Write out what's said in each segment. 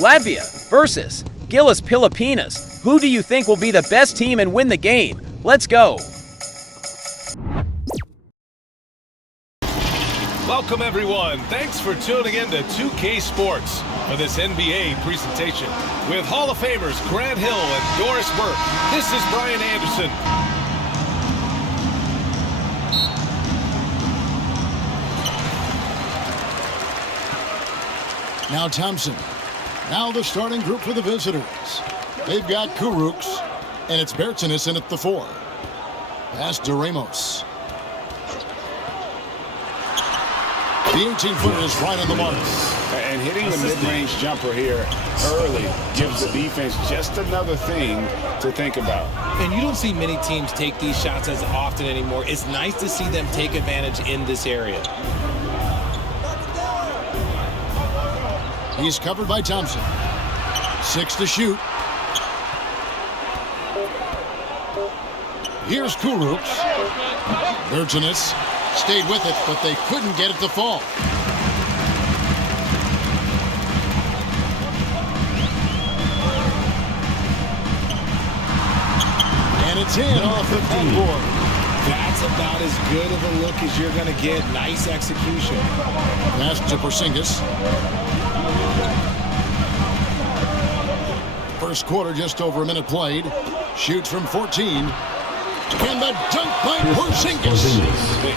Latvia versus GILAS Pilipinas. Who do you think will be the best team and win the game? Let's go. Welcome everyone. Thanks for tuning in to 2K Sports for this NBA presentation with Hall of Famers Grant Hill and Doris Burke. This is Brian Anderson. Now Thompson. Now the starting group for the visitors. They've got Kuruks, and it's Bertinis in at the 4. Pass to Ramos. The 18-footer is right on the mark. And hitting the mid-range jumper here early gives the defense just another thing to think about. And you don't see many teams take these shots as often anymore. It's nice to see them take advantage in this area. He's covered by Thompson. 6 to shoot. Here's Kuruks. Bertinis stayed with it, but they couldn't get it to fall. And it's in off the front board. That's about as good of a look as you're going to get. Nice execution. Pass to Porzingis. First quarter, just over a minute played. Shoots from 14. And the dunk by Porzingis.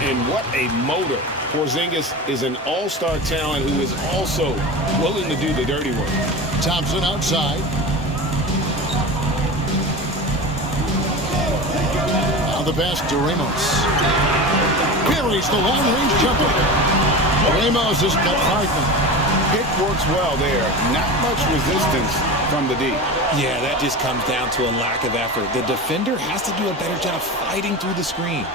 And what a motor. Porzingis is an all-star talent who is also willing to do the dirty work. Thompson outside. Now the pass to Ramos. Carries the long-range jumper. Ramos has got 5 men. Pick works well there. Not much resistance from the D. Yeah, that just comes down to a lack of effort. The defender has to do a better job fighting through the screen.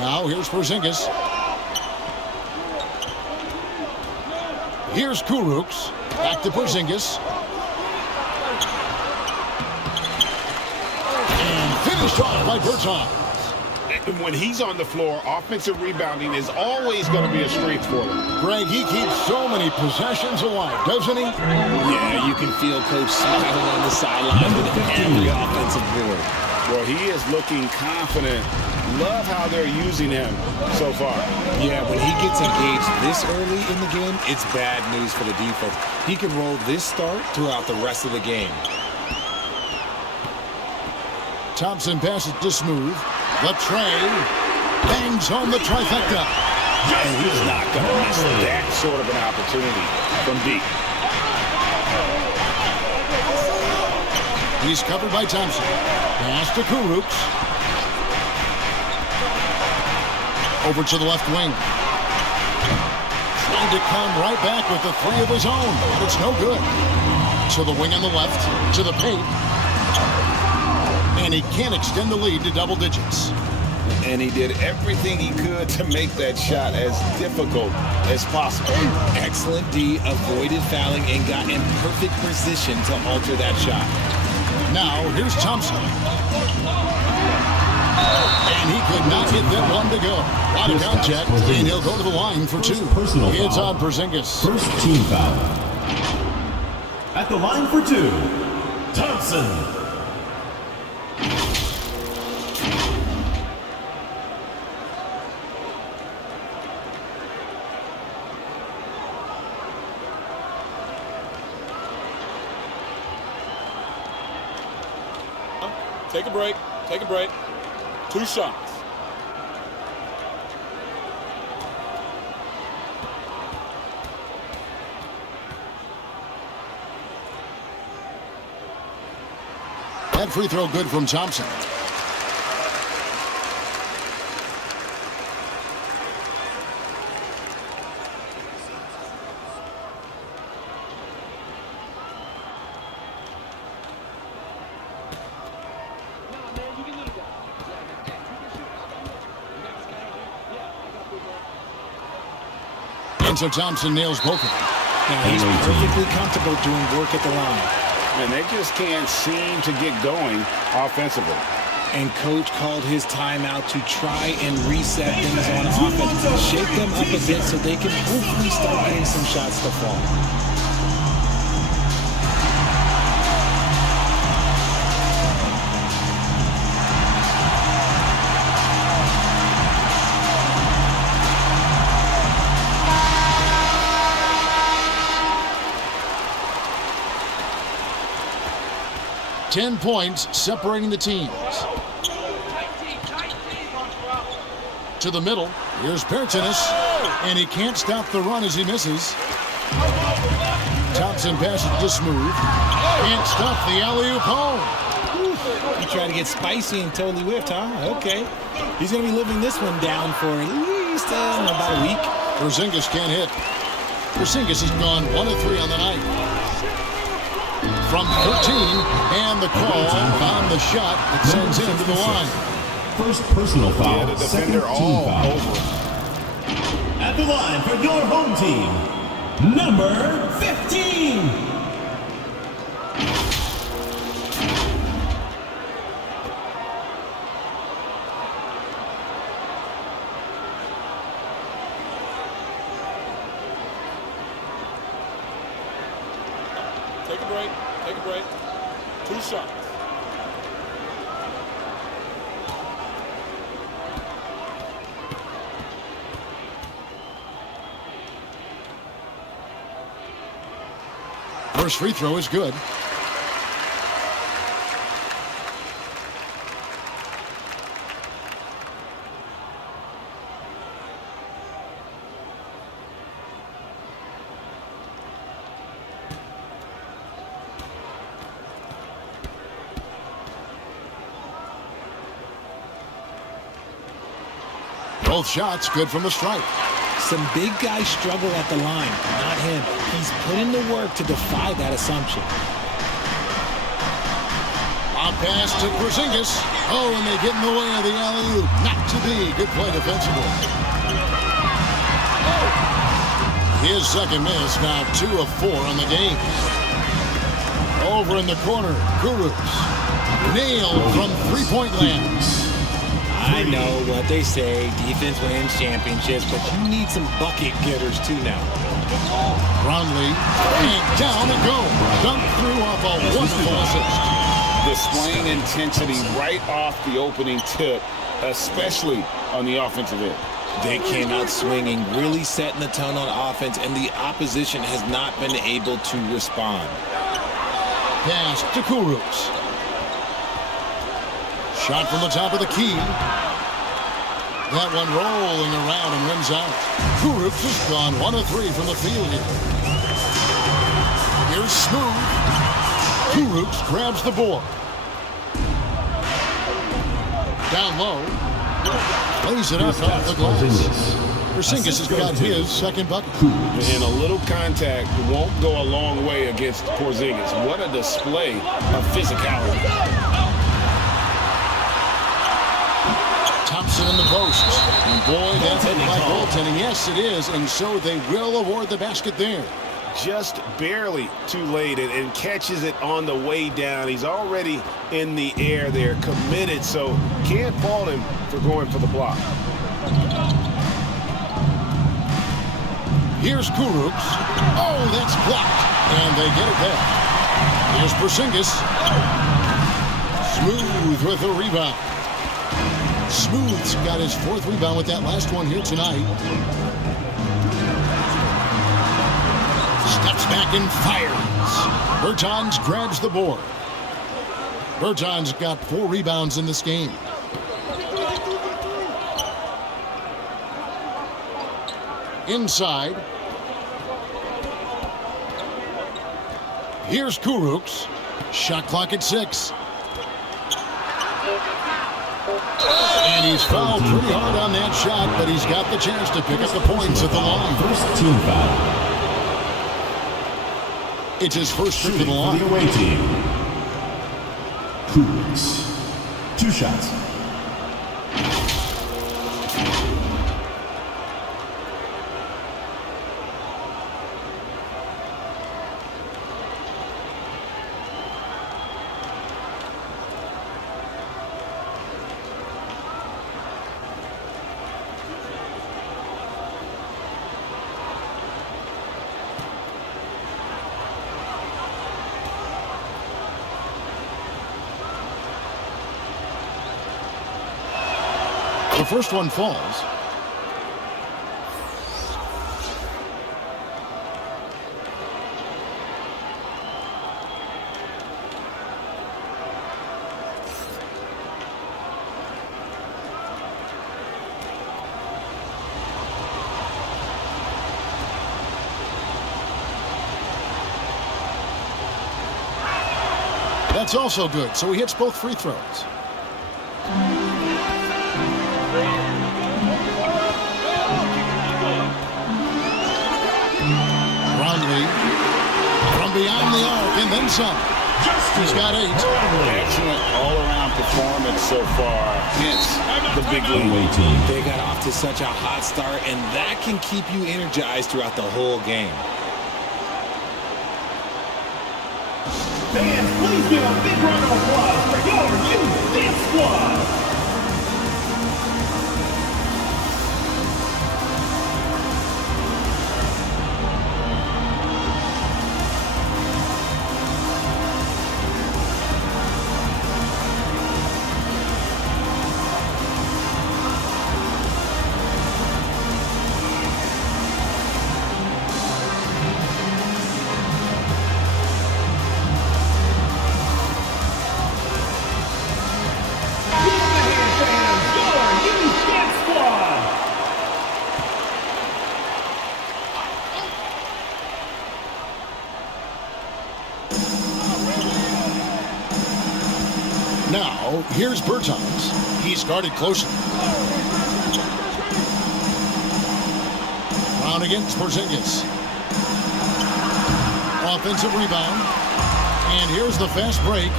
Now here's Porzingis. Here's Kuruks. Back to Porzingis. And finished off by Bertans. When he's on the floor, offensive rebounding is always going to be a strength for him. Greg, he keeps so many possessions alive, doesn't he? Yeah, you can feel Coach smiling on the sidelines with every offensive board. Well, he is looking confident. Love how they're using him so far. Yeah, when he gets engaged this early in the game, it's bad news for the defense. He can roll this start throughout the rest of the game. Thompson passes to Smooth. The tray bangs on the trifecta. And he's not going to miss that sort of an opportunity from deep. He's covered by Thompson. Pass to Kuruks. Over to the left wing. Trying to come right back with the 3 of his own, but it's no good. To the wing on the left, to the paint. And he can't extend the lead to double digits. And he did everything he could to make that shot as difficult as possible. Excellent D, avoided fouling and got in perfect position to alter that shot. Now, here's Thompson. And he could not get that one to go. Out of contact, and he'll go to the line for 2. It's on Porzingis. First team foul. At the line for 2, Thompson. Take a break. Take a break. 2 shots. That free throw good from Thompson. And so Thompson nails both of them. Now he's perfectly comfortable doing work at the line. And they just can't seem to get going offensively. And coach called his timeout to try and reset things on offense. Shake them up a bit so they can hopefully start getting some shots to fall. 10 points separating the teams. To the middle. Here's Bertinis. And he can't stop the run as he misses. Thompson passes to Smooth. Can't stop the alley-oop home. He tried to get spicy and totally whiffed, huh? Okay. He's going to be living this one down for at least about a week. Porzingis can't hit. Porzingis has gone 1 of 3 on the night. From 13, and the call on the shot that sends him to the line. First personal foul. Yeah, the second defender team all foul. over. At the line for your home team, number 15. Take a break. Take a break. 2 shots. First free throw is good. Both shots good from the stripe. Some big guys struggle at the line. Not him. He's put in the work to defy that assumption. On pass to Porzingis. Oh, and they get in the way of the alley-oop. Not to be. Good play defensively. His second miss, now 2 of 4 on the game. Over in the corner, Kurucs. Nailed from three-point land. I know what they say, defense wins championships, but you need some bucket getters too now. Brownlee, and down and go. Dunk through off a wonderful assist. Displaying intensity right off the opening tip, especially on the offensive end. They came out swinging, really setting the tone on offense, and the opposition has not been able to respond. Pass to Kurucs. Shot from the top of the key. That one rolling around and rims out. Kurucs has gone 1 of 3 from the field here. Here's Smooth. Kurucs grabs the board. Down low. Lays it up off the glass. Porzingis has got his second bucket. And a little contact won't go a long way against Porzingis. What a display of physicality. Thompson in the post. And boy, that's hit by goaltending. Yes, it is. And so they will award the basket there. Just barely too late and catches it on the way down. He's already in the air there, committed, so can't fault him for going for the block. Here's Kurucs. Oh, that's blocked. And they get it back. Here's Porzingis. Smooth with a rebound. Smooth's got his 4th rebound with that last one here tonight. Steps back and fires. Bertans grabs the board. Bertans got 4 rebounds in this game. Inside. Here's Kurucs. Shot clock at 6. And he's fouled pretty hard on that shot, but he's got the chance to pick up the points at the line. First team foul. It's his first trip to the For line. the away team, Kurucs. 2 shots. The first one falls. That's also good, so he hits both free throws. Brownlee from beyond the arc and then some. He's got 8. Excellent all-around performance so far. Hence the big lead. They got off to such a hot start, and that can keep you energized throughout the whole game. Fans, please give a big round of applause for your youth dance squad. Now, here's Bertans. He's guarded closely. Brown against Porzingis. Offensive rebound. And here's the fast break.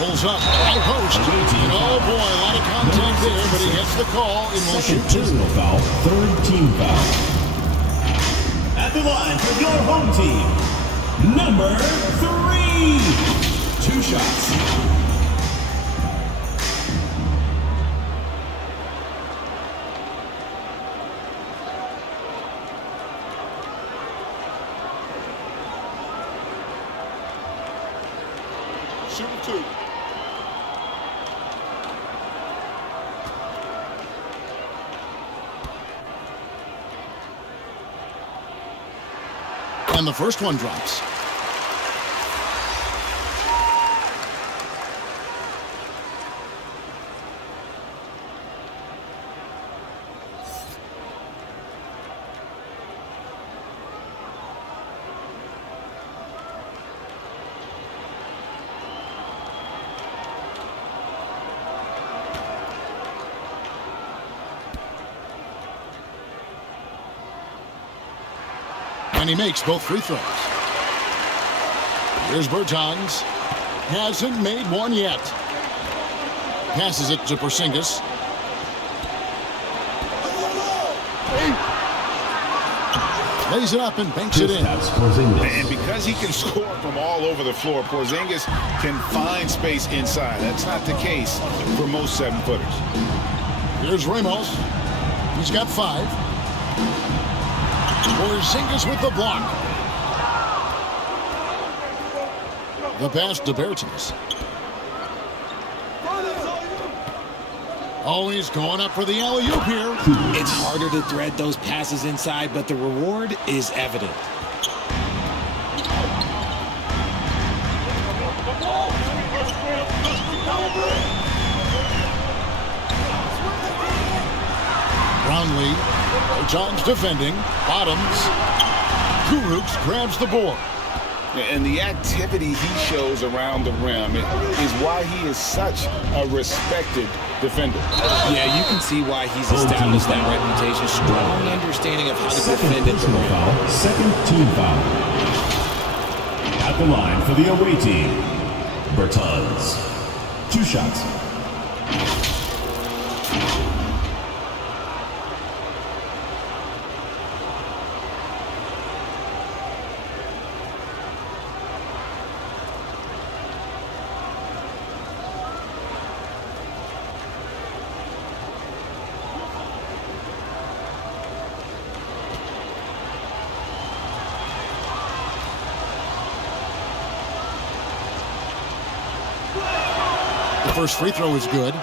Pulls up, high post. And oh boy, a lot of contact there, but he gets the call and will shoot 2. Personal foul, third team foul. At the line for your home team, number 3. 2 shots. Shoot 2. And the first one drops. And he makes both free throws. Here's Bertans. Hasn't made one yet. Passes it to Porzingis. Lays it up and banks it in. And because he can score from all over the floor, Porzingis can find space inside. That's not the case for most 7-footers. Here's Ramos. He's got 5. Porzingis with the block. The pass to Bertans. Oh, he's going up for the alley-oop here. It's harder to thread those passes inside, but the reward is evident. Brownlee. John's defending. Bottoms. Kurucs grabs the board. And the activity he shows around the rim is why he is such a respected defender. Yeah, you can see why he's established that reputation. Strong understanding of how to defend at the rim. Foul, second team foul. At the line for the away team, Bertans. 2 shots. The first free throw is good.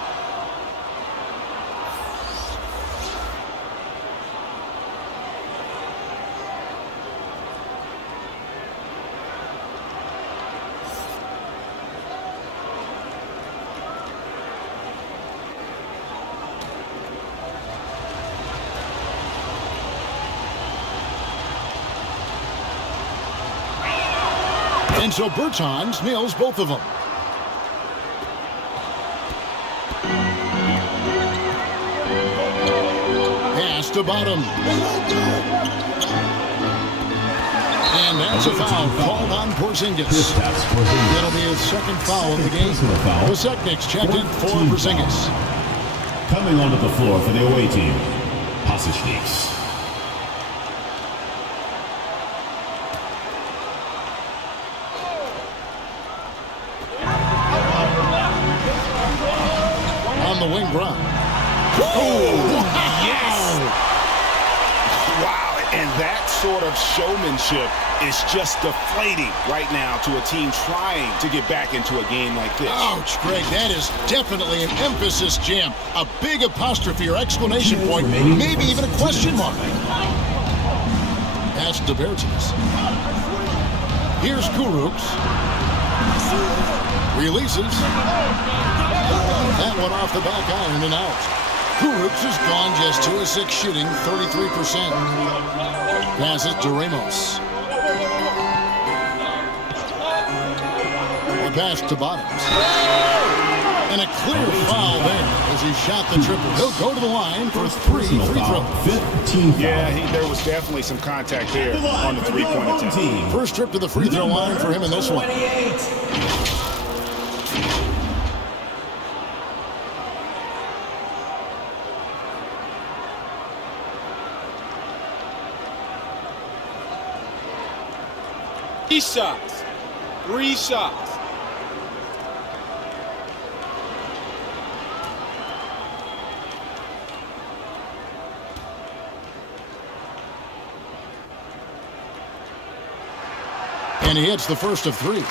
And so Bertans nails both of them. Pass to bottom. And that's a foul called on Porzingis. That'll be his second foul of the game. The Standngs checked in for Porzingis. Coming onto the floor for the away team, Porzingis. On the wing, Brown. Oh, yes! Wow, and that sort of showmanship is just deflating right now to a team trying to get back into a game like this. Ouch, Greg, that is definitely an emphasis jam. A big apostrophe or exclamation point, maybe even a question mark. Pass to Bertans. Here's Kurucs. Releases. That one off the back iron and out. Kurucs is gone, just 2 of 6 shooting, 33%. Passes to Ramos. The pass to Bottoms. And a clear foul there as he shot the triple. He'll go to the line for 3 free throws. 15 foul. Yeah, there was definitely some contact there on the three-point attempt. First trip to the free throw line for him in this one. Shots. 3 shots. And he hits the first of 3.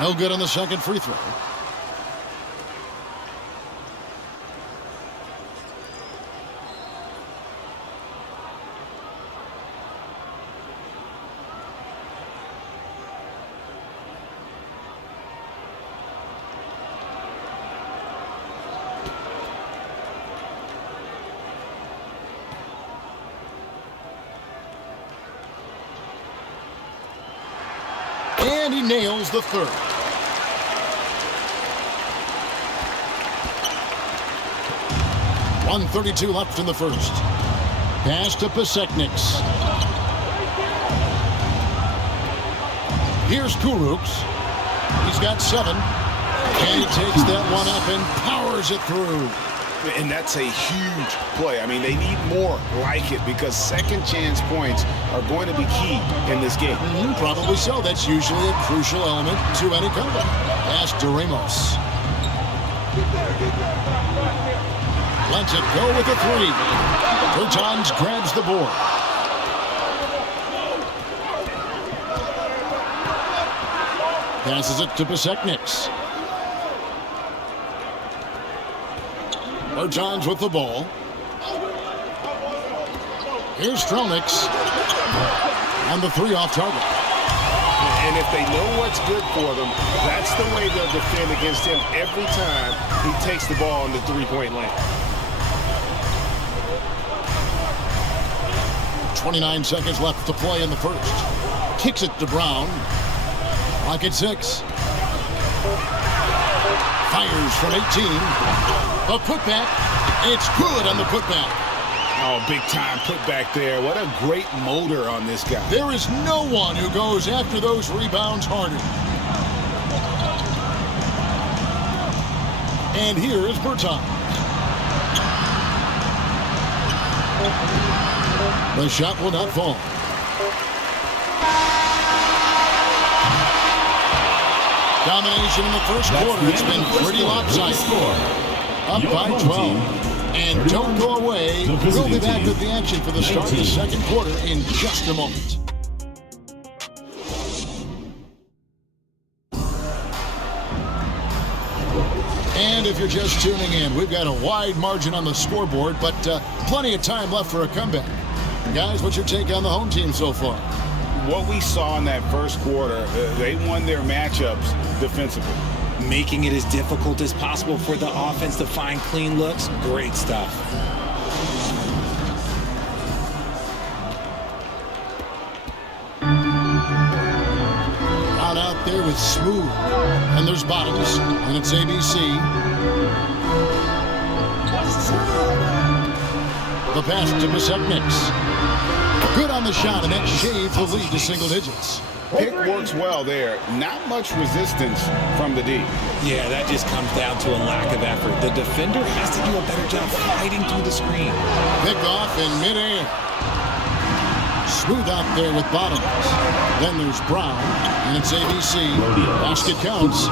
No good on the second free throw. And he nails the third. .132 left in the first. Pass to Porzingis. Here's Kurucs. He's got 7. And he takes that one up and powers it through. And that's a huge play. I mean, they need more like it because second chance points are going to be key in this game. Probably so. That's usually a crucial element to any comeback. Pass to Ramos. Lets it go with a 3. Bertans grabs the board. Passes it to Porzingis. Bertans with the ball. Here's Strelnieks. And the 3 off target. And if they know what's good for them, that's the way they'll defend against him every time he takes the ball in the three-point lane. 29 seconds left to play in the first. Kicks it to Brown. Clock at 6. Fires from 18. A putback. It's good on the putback. Oh, big-time putback there. What a great motor on this guy. There is no one who goes after those rebounds harder. And here is Bertans. The shot will not fall. Domination in the first quarter. It's been pretty lopsided. Up by 12. And don't go away. We'll be back with the action for the start of the second quarter in just a moment. And if you're just tuning in, we've got a wide margin on the scoreboard, but plenty of time left for a comeback. Guys, what's your take on the home team so far? What we saw in that first quarter, they won their matchups defensively. Making it as difficult as possible for the offense to find clean looks. Great stuff. Brown out there with Smooth. And there's Bottoms. And it's ABC. The pass to Standngs. Good on the shot, and that shaves the lead to single digits. Pick works well there. Not much resistance from the D. Yeah, that just comes down to a lack of effort. The defender has to do a better job fighting through the screen. Pick off in midair. Smooth out there with Bottoms. Then there's Brown, and it's ABC. Basket counts.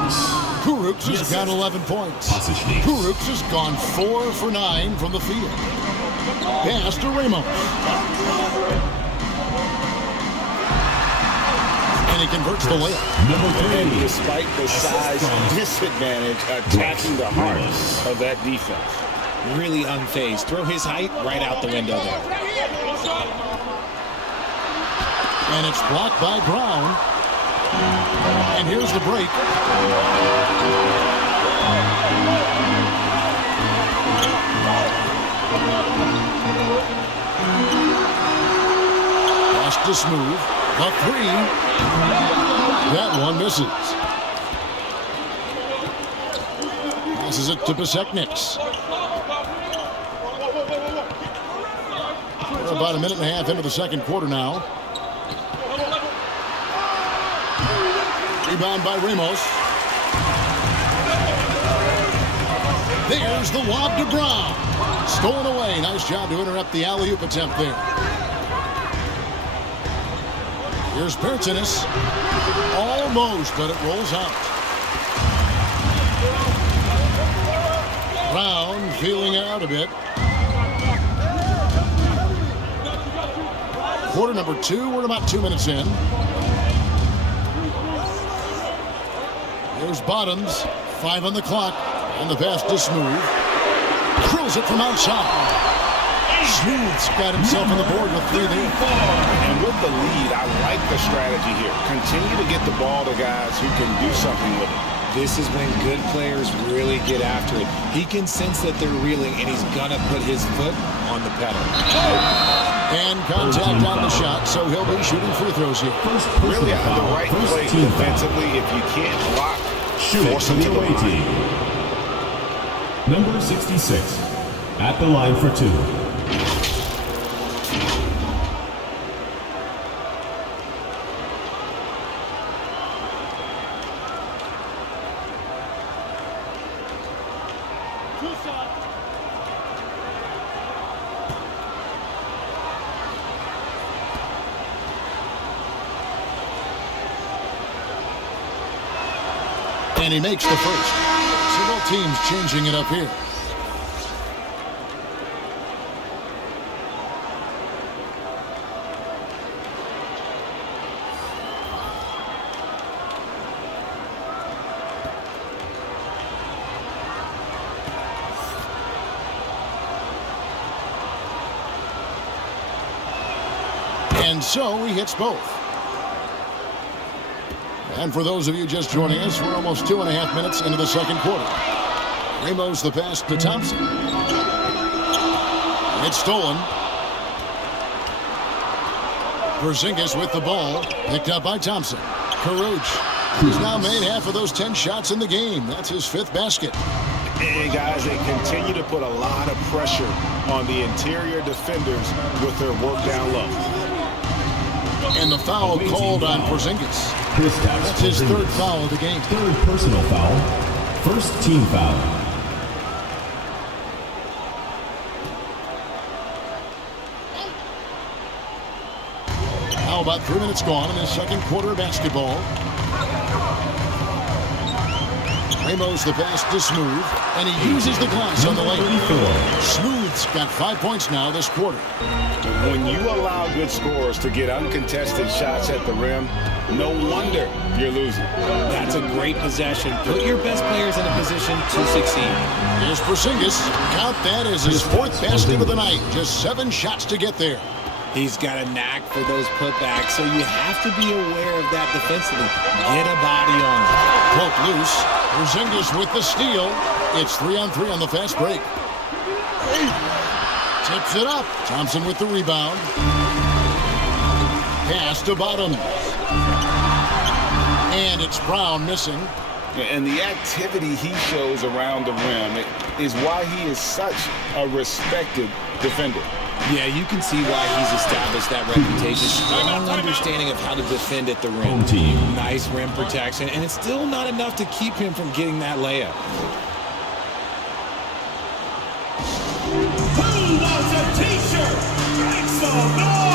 Kurucs has got 11 points. Kurucs has gone 4 for 9 from the field. Pass to Ramos. And he converts the layup. And despite the size disadvantage, attacking the heart of that defense. Really unfazed. Throw his height right out the window there. And it's blocked by Brown. And here's the break. Pass to Smooth. The three. That one misses. Passes it to Standngs. We're about a minute and a half into the second quarter now. Rebound by Ramos. There's the lob to Brown. Stolen away. Nice job to interrupt the alley-oop attempt there. Here's Pertinis. Almost, but it rolls out. Brown feeling out a bit. Quarter number 2. We're about 2 minutes in. Here's Bottoms. 5 on the clock. And the pass to Smooth. Drills it from outside. Smooth's got himself on the board with 3 there. And with the lead, I like the strategy here. Continue to get the ball to guys who can do something with it. This is when good players really get after it. He can sense that they're reeling, and he's going to put his foot on the pedal. And contact on the shot, so he'll be shooting free throws here. Really on the right play defensively. If you can't block, force him to the line. Number 66, at the line for 2. And he makes the first. So both teams changing it up here. And so he hits both. And for those of you just joining us, we're almost 2.5 minutes into the second quarter. Ramos the pass to Thompson. It's stolen. Porzingis with the ball. Picked up by Thompson. Kurucs, who's now made half of those 10 shots in the game. That's his 5th basket. And guys, they continue to put a lot of pressure on the interior defenders with their work down low. And the foul called on Porzingis. That's his 3rd foul of the game. 3rd personal foul. 1st team foul. How about 3 minutes gone in the second quarter of basketball? Ramos the pass to Smooth, and he uses the glass on the lane. Smooth's got 5 points now this quarter. When you allow good scorers to get uncontested shots at the rim, no wonder you're losing. That's a great possession. Put your best players in a position to succeed. Here's Porzingis. Count that as his 4th basket of the night. Just 7 shots to get there. He's got a knack for those putbacks, so you have to be aware of that defensively. Get a body on him. Poke loose. Porzingis with the steal. It's 3-on-3 on the fast break. Tips it up. Thompson with the rebound. Pass to Bottoms. And it's Brown missing. And the activity he shows around the rim is why he is such a respected defender. Yeah, you can see why he's established that reputation. Strong understanding of how to defend at the rim. Home team. Nice rim protection, and it's still not enough to keep him from getting that layup. Who wants a t-shirt? Make some noise!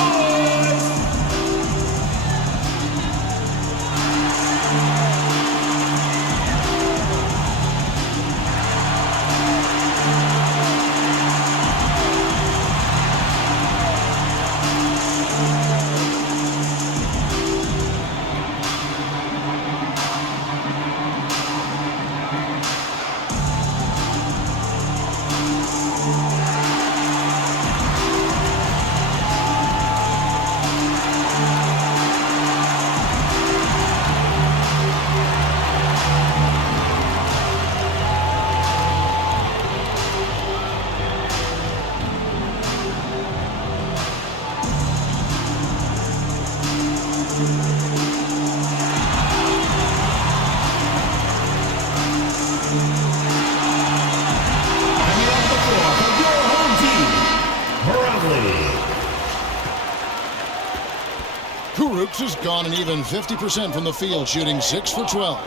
Kurucs has gone an even 50% from the field, shooting 6 for 12.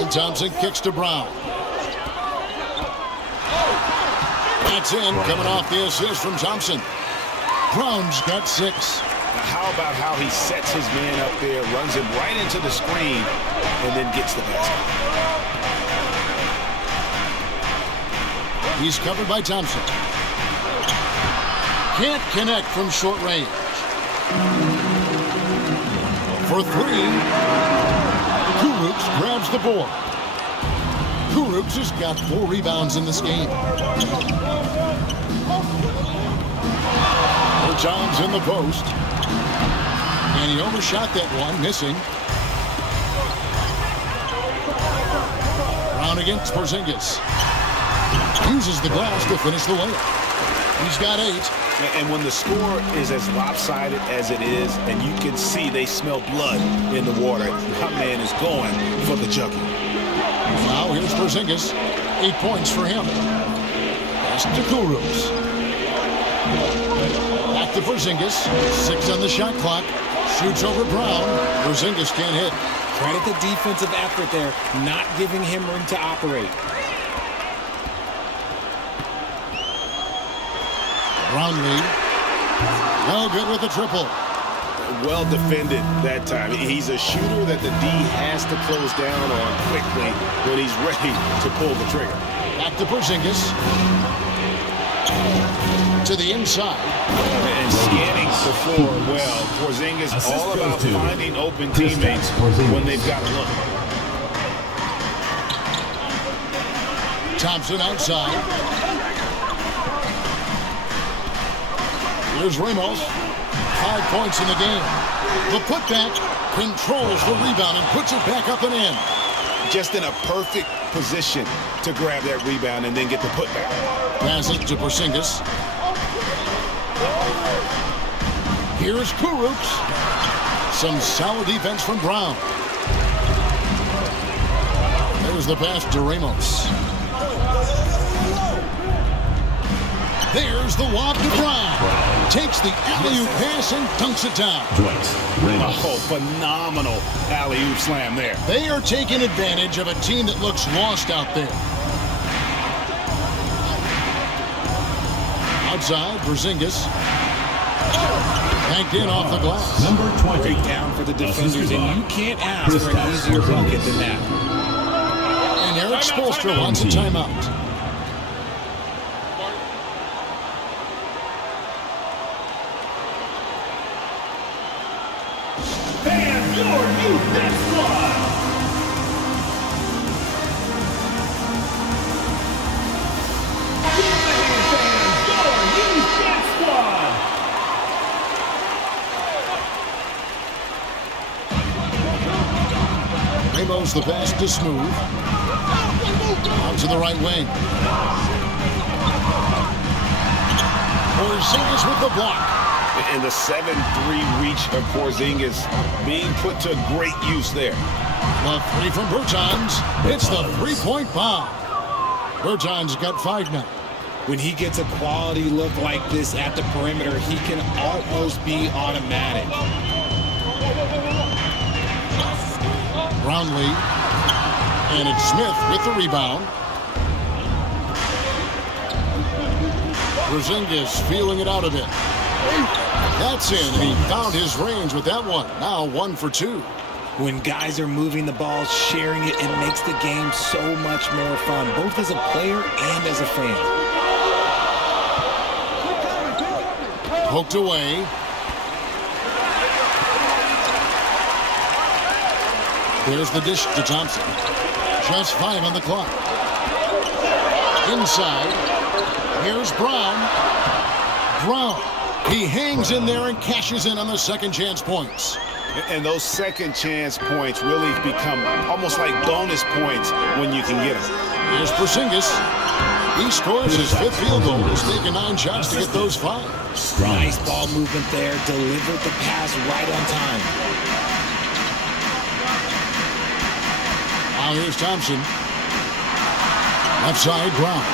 And Thompson kicks to Brown. That's in, coming off the assist from Thompson. Brown's got 6. Now how about how he sets his man up there, runs him right into the screen, and then gets the basket. He's covered by Thompson. Can't connect from short range. For 3, Kurucs grabs the board. Kurucs has got 4 rebounds in this game. Bertans in the post. And he overshot that one, missing. Brown against Porzingis. Uses the glass to finish the layup. He's got 8. And when the score is as lopsided as it is, and you can see they smell blood in the water, that man is going for the jugular. Now here's Porzingis. 8 points for him. Pass to Kurucs. Back to Porzingis. 6 on the shot clock. Shoots over Brown. Porzingis can't hit. Credit the defensive effort there, not giving him room to operate. Brownlee. No good with the triple. Well defended that time. He's a shooter that the D has to close down on quickly when he's ready to pull the trigger. Back to Porzingis. To the inside. And scanning the floor well. Porzingis all about finding open teammates when they've got a look. Thompson outside. Here's Ramos. 5 points in the game. The putback controls the rebound and puts it back up and in. Just in a perfect position to grab that rebound and then get the putback. Pass it to Porzingis. Here's Kurucs. Some solid defense from Brown. There's the pass to Ramos. There's the lob to Brown. Takes the alley-oop pass and dunks it down. Oh, phenomenal alley-oop slam there. They are taking advantage of a team that looks lost out there. Outside, Porzingis. Banked in off the glass. Number 20. Break down for the defenders, and you can't ask for an easier bucket than that. And Eric Spoelstra wants a timeout. Fans, your youth next squad! Give a hand, fans, your youth next squad! Here's the pass to Smooth. Out to the right wing. Porzingis with the block. And the 7-3 reach of Porzingis being put to great use there. The three from Bertans. It's the three-point bomb. Bertans got 5 now. When he gets a quality look like this at the perimeter, he can almost be automatic. Brownlee. And it's Smith with the rebound. Porzingis feeling it out a bit. That's in, and he found his range with that one. Now 1 for 2. When guys are moving the ball, sharing it, it makes the game so much more fun, both as a player and as a fan. Poked away. There's the dish to Thompson. Just 5 on the clock. Inside. Here's Brown. Brown. He hangs in there and cashes in on the second chance points. And those second chance points really become almost like bonus points when you can get them. Here's Porzingis. He scores his 5th field goal. He's taken 9 shots to get those 5. Nice ball movement there. Delivered the pass right on time. Now here's Thompson. Left side, Brown.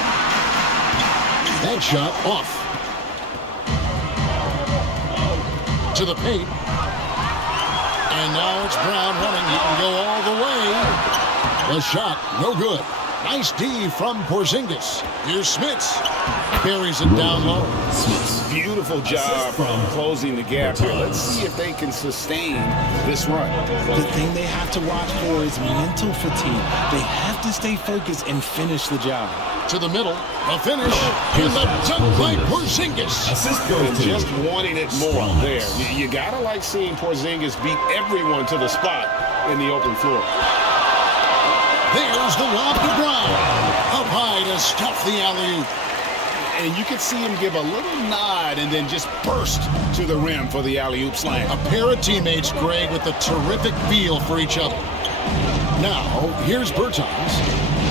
That shot off. To the paint. And now it's Brown running. He can go all the way. The shot, no good. Nice D from Porzingis. Here's Smits. Buries it down low. Beautiful job from closing the gap here. Let's see if they can sustain this run. The thing they have to watch for is mental fatigue. They have to stay focused and finish the job. To the middle, a finish, and the dunk by Porzingis. And just wanting it more there. You gotta like seeing Porzingis beat everyone to the spot in the open floor. There's the lob to Brown. Up high to stuff the alley-oop. And you can see him give a little nod and then just burst to the rim for the alley-oop slam. A pair of teammates, Greg, with a terrific feel for each other. Now, here's Bertans.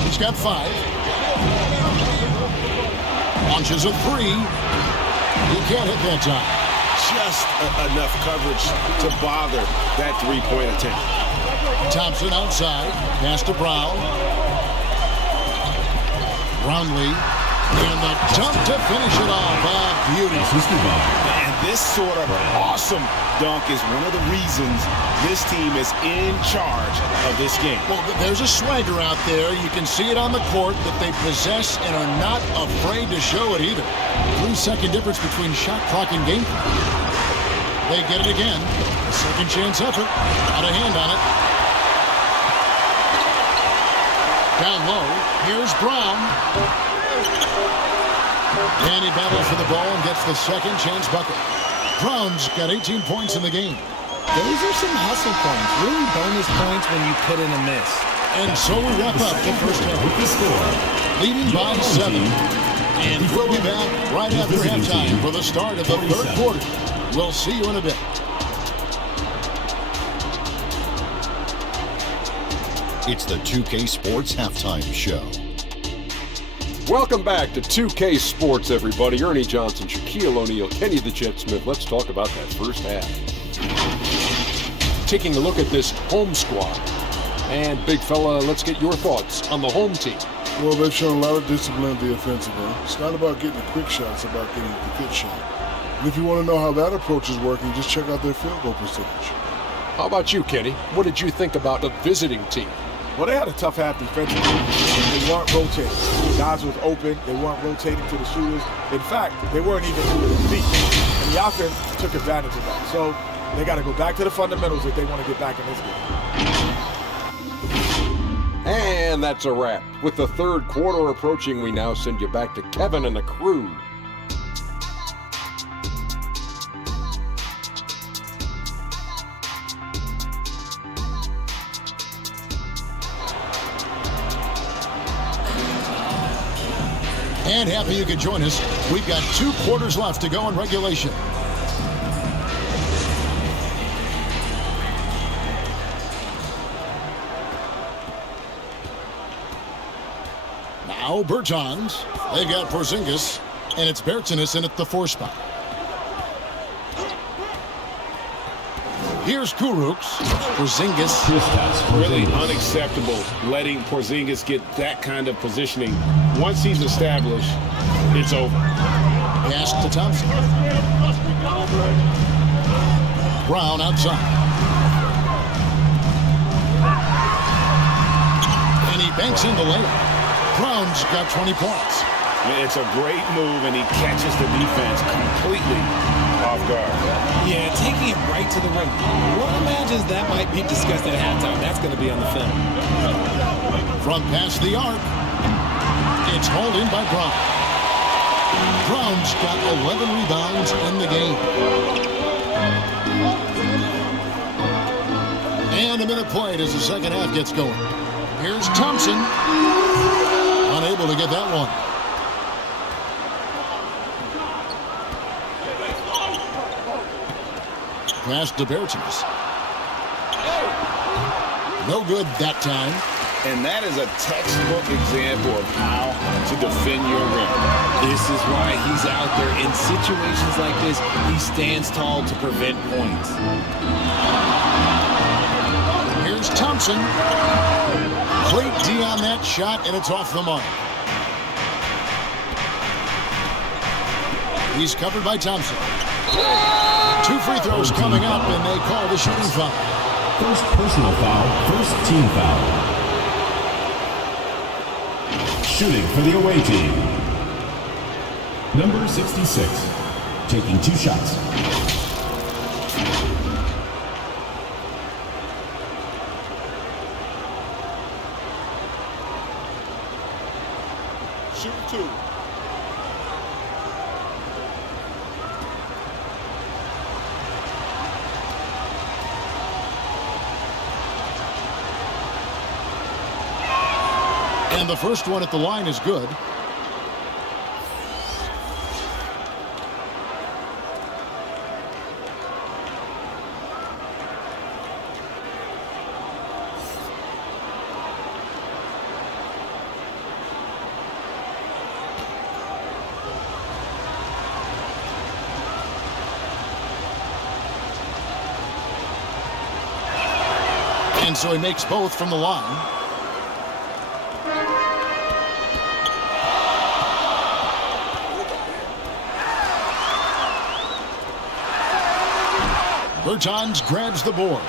He's got 5. Launches a 3. He can't hit that time. Just enough coverage to bother that three-point attempt. Thompson outside. Pass to Brown. Brownlee. And the dunk to finish it off. Beauty. And this sort of awesome dunk is one of the reasons this team is in charge of this game. Well, there's a swagger out there. You can see it on the court that they possess and are not afraid to show it either. 3-second difference between shot clock and game clock. They get it again. A second chance effort. Got a hand on it. Down low. Here's Brown. And he battles for the ball and gets the second chance bucket. Brown's got 18 points in the game. Those are some hustle points, really bonus points when you put in a miss. And so we wrap up the first half with the score. Leading by 7. And we'll be back right after halftime for the start of the third quarter. We'll see you in a bit. It's the 2K Sports Halftime Show. Welcome back to 2K Sports, everybody. Ernie Johnson, Shaquille O'Neal, Kenny the Jet Smith. Let's talk about that first half. Taking a look at this home squad. And, big fella, let's get your thoughts on the home team. Well, they've shown a lot of discipline at the offensive end. It's not about getting the quick shots, it's about getting the good shot. And if you want to know how that approach is working, just check out their field goal percentage. How about you, Kenny? What did you think about the visiting team? Well, they had a tough half defensively. They weren't rotating. Guys was open. They weren't rotating to the shooters. In fact, they weren't even shooting their feet. And the offense took advantage of that. So they got to go back to the fundamentals if they want to get back in this game. And that's a wrap. With the third quarter approaching, we now send you back to Kevin and the crew. And happy you could join us. We've got 2 quarters left to go in regulation. Now Bertans. They've got Porzingis, and it's Bertans in at the 4 spot. Here's Kurucs. Porzingis. Really unacceptable letting Porzingis get that kind of positioning. Once he's established, it's over. Pass to Thompson. Brown outside. And he banks in the layup. Brown's got 20 points. It's a great move, and he catches the defense completely off guard. Yeah, taking it right to the rim. One imagines that might be discussed at halftime. That's going to be on the film. From past the arc, it's hauled in by Brown. Brown's got 11 rebounds in the game. And a minute played as the second half gets going. Here's Thompson. Unable to get that one. Pass to Bertans. No good that time. And that is a textbook example of how to defend your rim. This is why he's out there in situations like this. He stands tall to prevent points. Here's Thompson. Great D on that shot, and it's off the mark. He's covered by Thompson. 2 free throws coming up, and they call the shooting foul. First personal foul, first team foul. Shooting for the away team. Number 66, taking 2 shots. Shoot 2. And the first one at the line is good. And so he makes both from the line. Bertans grabs the board.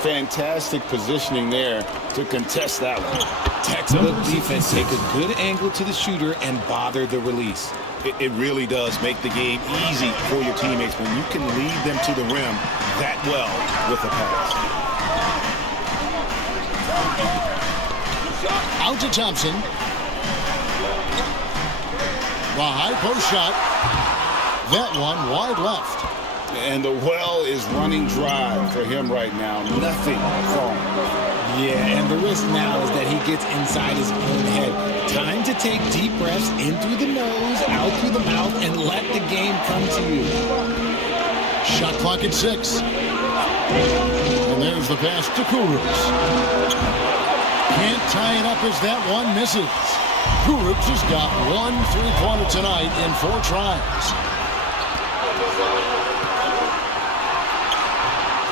Fantastic positioning there to contest that one. Textbook defense. Take a good angle to the shooter and bother the release. It really does make the game easy for your teammates when you can lead them to the rim that well with a pass. Out to Thompson. The high post shot. That one wide left. And the well is running dry for him right now. Nothing falling. Yeah, and the risk now is that he gets inside his own head. Time to take deep breaths in through the nose, out through the mouth, and let the game come to you. Shot clock at 6. And there's the pass to Kurucs. Can't tie it up as that one misses. Kurucs has got 1 3-pointer tonight in 4 tries.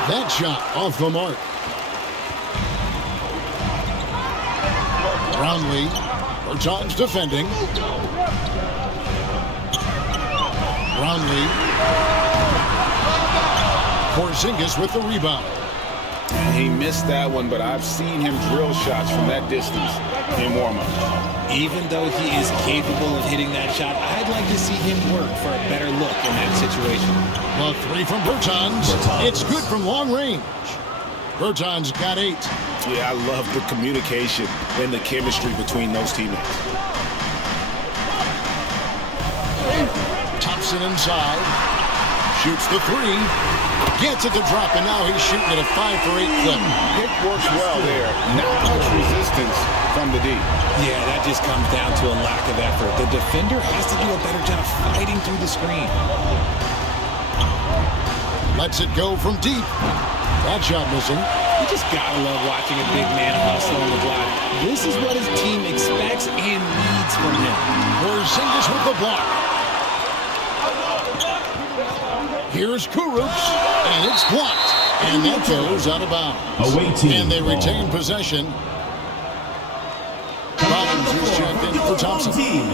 That shot off the mark. Brownlee. Bertans defending. Brownlee. Porzingis with the rebound. He missed that one, but I've seen him drill shots from that distance in warm-up. Even though he is capable of hitting that shot, I'd like to see him work for a better look in that situation. A 3 from Bertans. It's good from long range. Bertans got 8. Yeah, I love the communication and the chemistry between those teammates. Thompson inside. Shoots the 3. Gets it to drop, and now he's shooting at a 5 for 8 clip. It works well there. Not much resistance from the D. Yeah, that just comes down to a lack of effort. The defender has to do a better job fighting through the screen. Lets it go from deep. That shot missing. just gotta love watching a big man hustle on the block. This is what his team expects and needs from him. Porzingis with the block. Here's Kurucs, and it's blocked. And that goes out of bounds. Away team. And they retain possession. Bottoms is checked in for Thompson. Team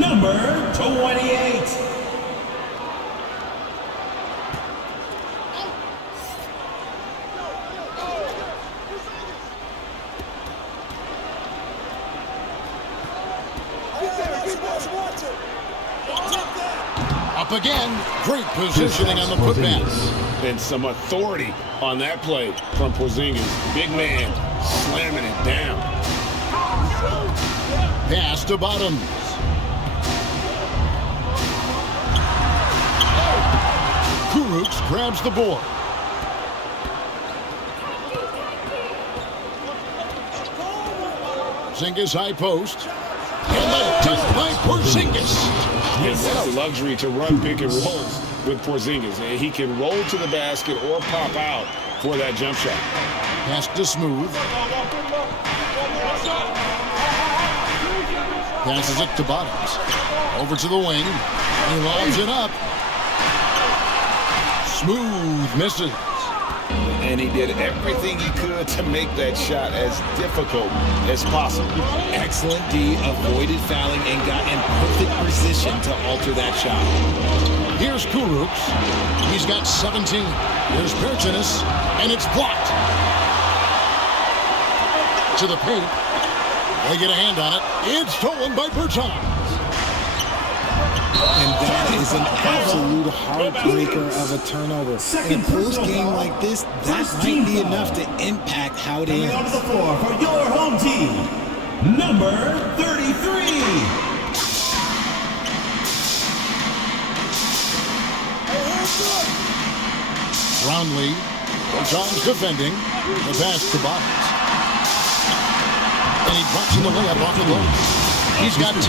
number 28. Up again. Great positioning on the putback. And some authority on that play from Porzingis. Big man slamming it down. Pass to Bottoms. Kurucs grabs the board. Porzingis high post. And the dunk by Porzingis. What a luxury to run pick and rolls with Porzingis. He can roll to the basket or pop out for that jump shot. Pass to Smooth. Passes it to Bottoms. Over to the wing. He lobs it up. Smooth misses. And he did everything he could to make that shot as difficult as possible. Excellent D, avoided fouling and got in perfect position to alter that shot. Here's Kurucs. He's got 17. Here's Perchinis, and it's blocked. To the paint. They get a hand on it. It's stolen by Bertans. And that is an absolute heartbreaker of a turnover. In a close game like this, that might be enough to impact how it ends. On the floor for your home team, number 33. Brownlee. Bertans defending. The pass to Bottoms. And he drops in the layup off the low. He's got 10.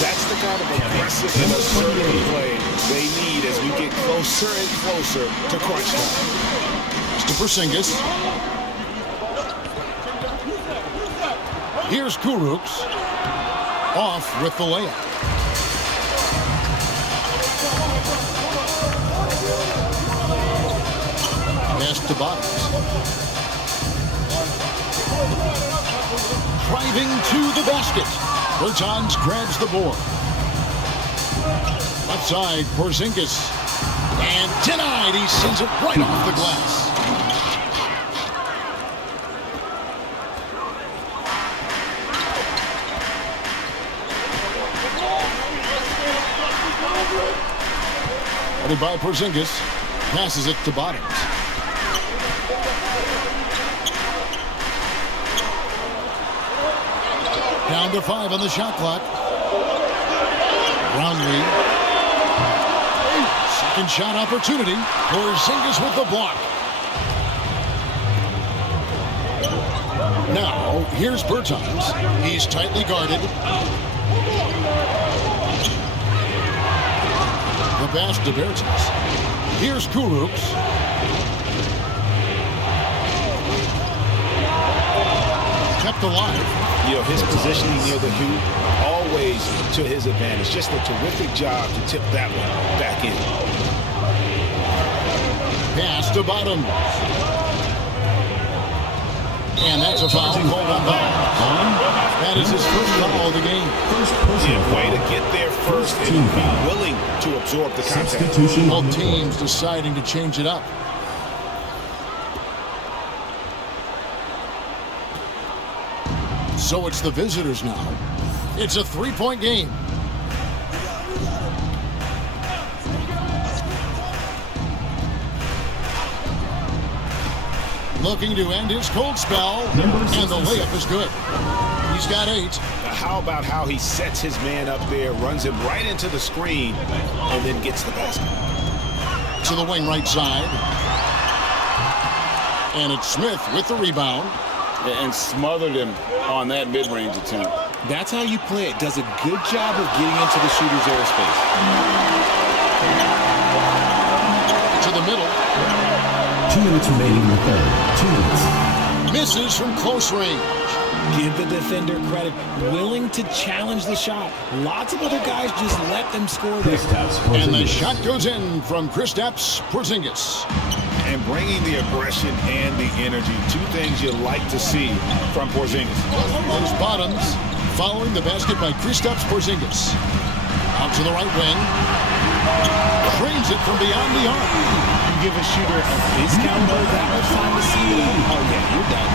That's the kind of aggressive and assertive play they need as we get closer and closer to crunch time. To Porzingis. Here's Kurucs. Off with the layup. Pass to Bottoms. Driving to the basket. Bertans grabs the board. Left side, Porzingis. And denied. He sends it right off the glass. Headed by Porzingis. Passes it to Bottoms. Down to 5 on the shot clock. Brownlee. Second shot opportunity. Porzingis with the block. Now, here's Bertans. He's tightly guarded. The pass to Bertans. Here's Kurucs. Kept alive. You know, his positioning near the hoop, always to his advantage. Just a terrific job to tip that one back in. Pass to Bottoms. And that's a foul called on Bottoms. That is his first foul of the game. Yeah, way to get there first and be willing to absorb the contact. Both teams deciding to change it up. So it's the visitors now. It's a three-point game. Looking to end his cold spell, and the layup is good. He's got 8. Now how about how he sets his man up there, runs him right into the screen, and then gets the basket. To the wing right side. And it's Smith with the rebound. And smothered him on that mid-range attempt. That's how you play it. Does a good job of getting into the shooter's airspace. To the middle. 2 minutes remaining in the third. 2 minutes. Misses from close range. Give the defender credit. Willing to challenge the shot. Lots of other guys just let them score there. And the shot goes in from Kristaps Porzingis. And bringing the aggression and the energy, two things you like to see from Porzingis. There's Bottoms following the basket by Kristaps Porzingis. Out to the right wing. Trains it from beyond the arc. You give a shooter of his caliber that much time to see it. Oh, yeah, you're done.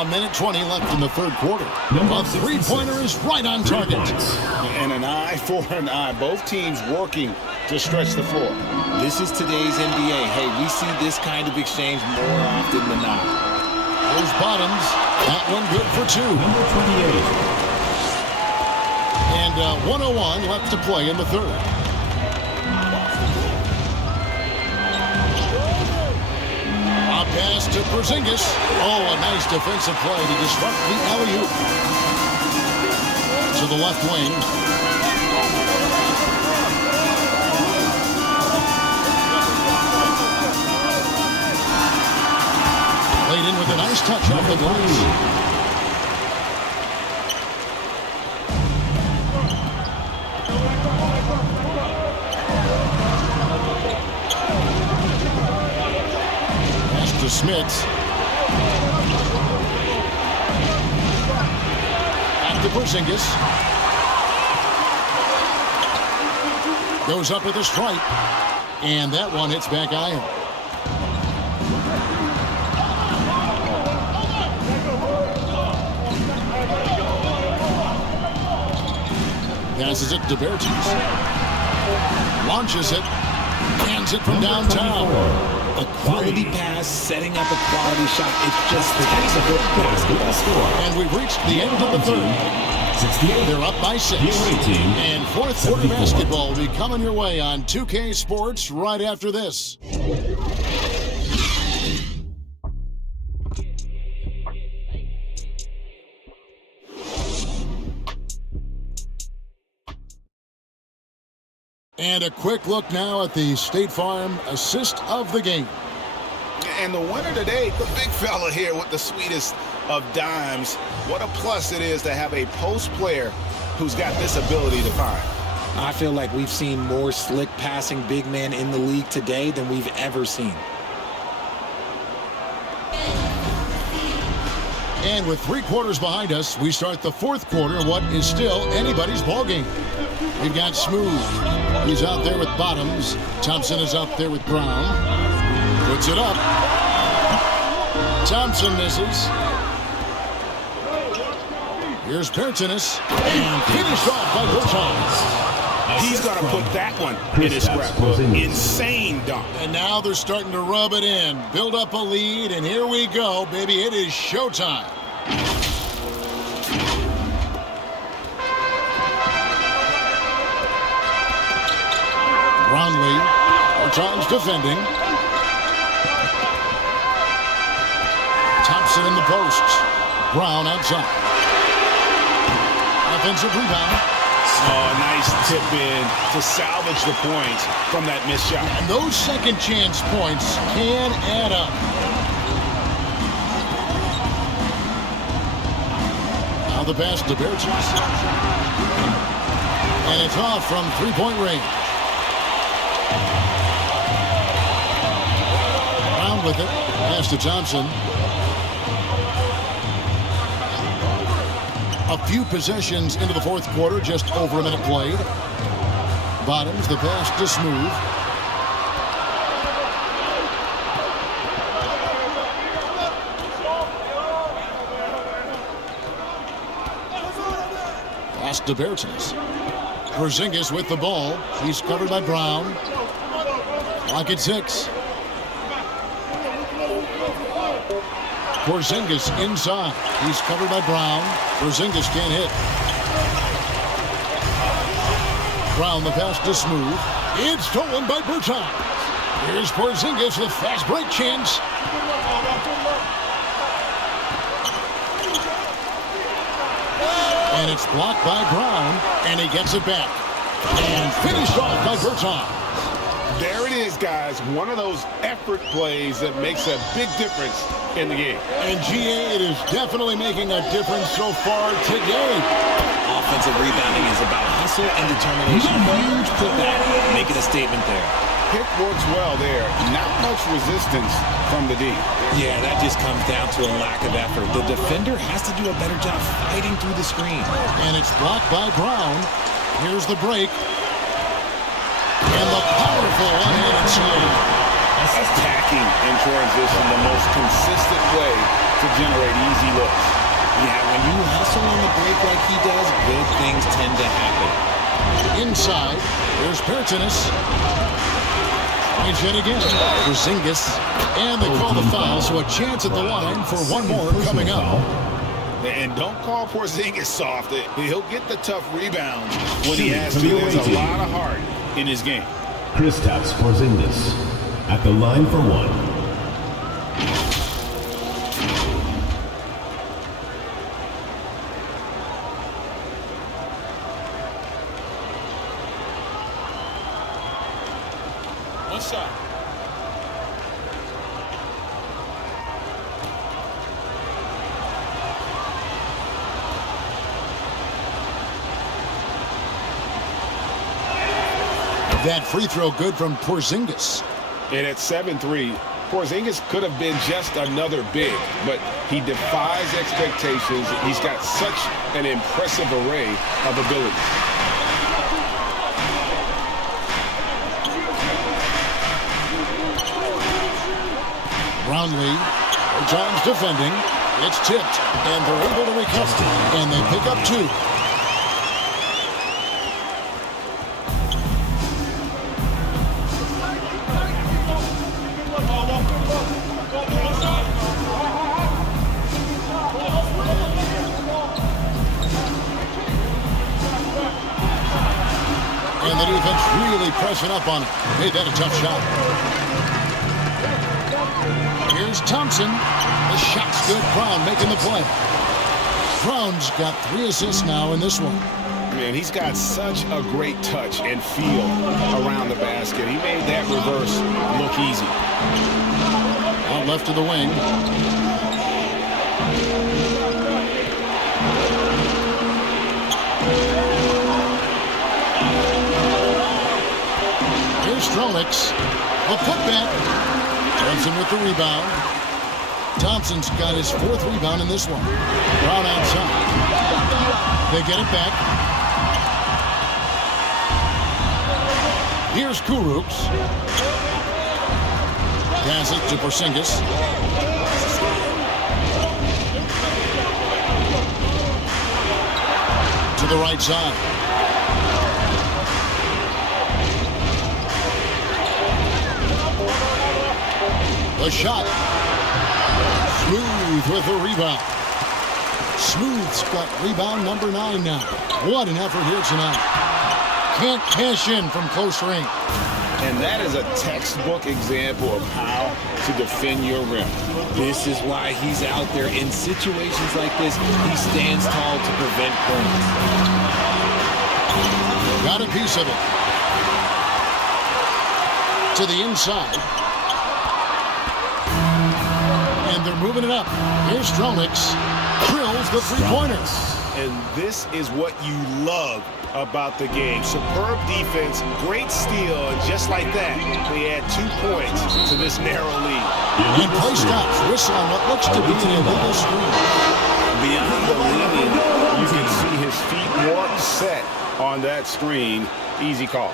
A minute 20 left in the third quarter. A three-pointer is right on target. And an eye for an eye. Both teams working to stretch the floor. This is today's NBA. Hey, we see this kind of exchange more often than not. There's Bottoms. That one good for two. Number 28. And 1:01 left to play in the third. A pass to Porzingis. Oh, a nice defensive play to disrupt the alley-oop. To the left wing. Laid in with a nice touch off the glass. Pass to Smith. Back to Porzingis. Goes up with a stripe. And that one hits back iron. Passes it to Bertens. Launches it. Hands it from downtown. A quality pass, setting up a quality shot. It's just textbook basketball score. And we've reached the end of the third. 68. They're up by 6. And fourth quarter basketball will be coming your way on 2K Sports right after this. And a quick look now at the State Farm assist of the game. And the winner today, the big fella here with the sweetest of dimes. What a plus it is to have a post player who's got this ability to find. I feel like we've seen more slick passing big men in the league today than we've ever seen. And with 3 quarters behind us, we start the fourth quarter, what is still anybody's ballgame. We've got Smooth. He's out there with Bottoms. Thompson is out there with Brown. Puts it up. Thompson misses. Here's Bertens. And finished off by Bertans. He's going to put that one in his scrapbook. Insane dunk. And now they're starting to rub it in. Build up a lead, and here we go, baby. It is showtime. Brownlee. Bertans defending. Thompson in the post. Brown outside. Offensive rebound. Oh, nice tip in to salvage the points from that missed shot. And those second chance points can add up. Now the pass to Bertens. And it's off from three-point range. Brown with it. Pass to Thompson. A few possessions into the fourth quarter, just over a minute played. Bottoms, the pass to Smooth. Pass to Bertens. Porzingis with the ball. He's covered by Brown. Clock at 6. Porzingis inside. He's covered by Brown. Porzingis can't hit. Brown the pass to Smooth. It's stolen by Bertans. Here's Porzingis with fast break chance. And it's blocked by Brown, and he gets it back. And finished off by Berton. There it is, guys. One of those effort plays that makes a big difference in the game. And GA, it is definitely making a difference so far today. Offensive rebounding is about hustle and determination. Huge putback, making a statement there. Pick works well there. Not much resistance from the D. Yeah, that just comes down to a lack of effort. The defender has to do a better job fighting through the screen. And it's blocked by Brown. Here's the break. And the powerful one-handed slam. Attacking in transition, the most consistent way to generate easy looks. Yeah, when you hustle on the break like he does, good things tend to happen. Inside, there's Pertinas. Tries yet again. Porzingis. And they call the foul, so a chance at the line for one more coming up. And don't call Porzingis soft. He'll get the tough rebounds when he has to. There's a lot of heart in his game. Kristaps Porzingis at the line for one. One shot. That free throw good from Porzingis. And at 7-3, Porzingis could have been just another big, but he defies expectations. He's got such an impressive array of abilities. Brownlee, John's defending. It's tipped, and they're able to recover. And they pick up two. And the defense really pressing up on it. Made that a tough shot. Here's Thompson. The shot's good. Brown making the play. Brown's got 3 assists now in this one. Man, he's got such a great touch and feel around the basket. He made that reverse look easy. Out left to the wing. Here's Stronix. A putback. Thompson with the rebound. Thompson's got his 4th rebound in this one. Brown outside. They get it back. Here's Kurucs. Pass it to Porzingis. To the right side. The shot. Smooth with the rebound. Smooth's got rebound number 9 now. What an effort here tonight. Can't cash in from close range. And that is a textbook example of how to defend your rim. This is why he's out there in situations like this. He stands tall to prevent points. Got a piece of it. To the inside. And they're moving it up. Here's Stronix. Drills the three-pointer. And this is what you love about the game. Superb defense, great steal, and just like that, they add 2 points to this narrow lead. And play stops. Whistle on what looks to be an illegal screen. Beyond the leading, you can see his feet more set on that screen. Easy call.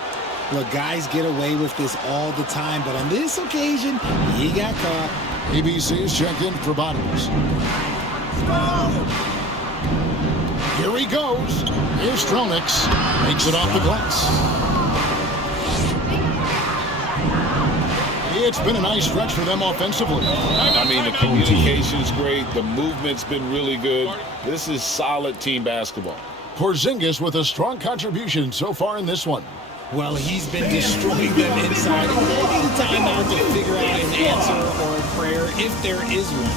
Look, guys get away with this all the time, but on this occasion, he got caught. ABC is checked in for bottoms. Here he goes. Here's Stronix. Makes it off the glass. It's been a nice stretch for them offensively. I mean, the communication's great. The movement's been really good. This is solid team basketball. Porzingis with a strong contribution so far in this one. Well, he's been destroying them inside. He may need a timeout to figure out an answer or a prayer if there is one.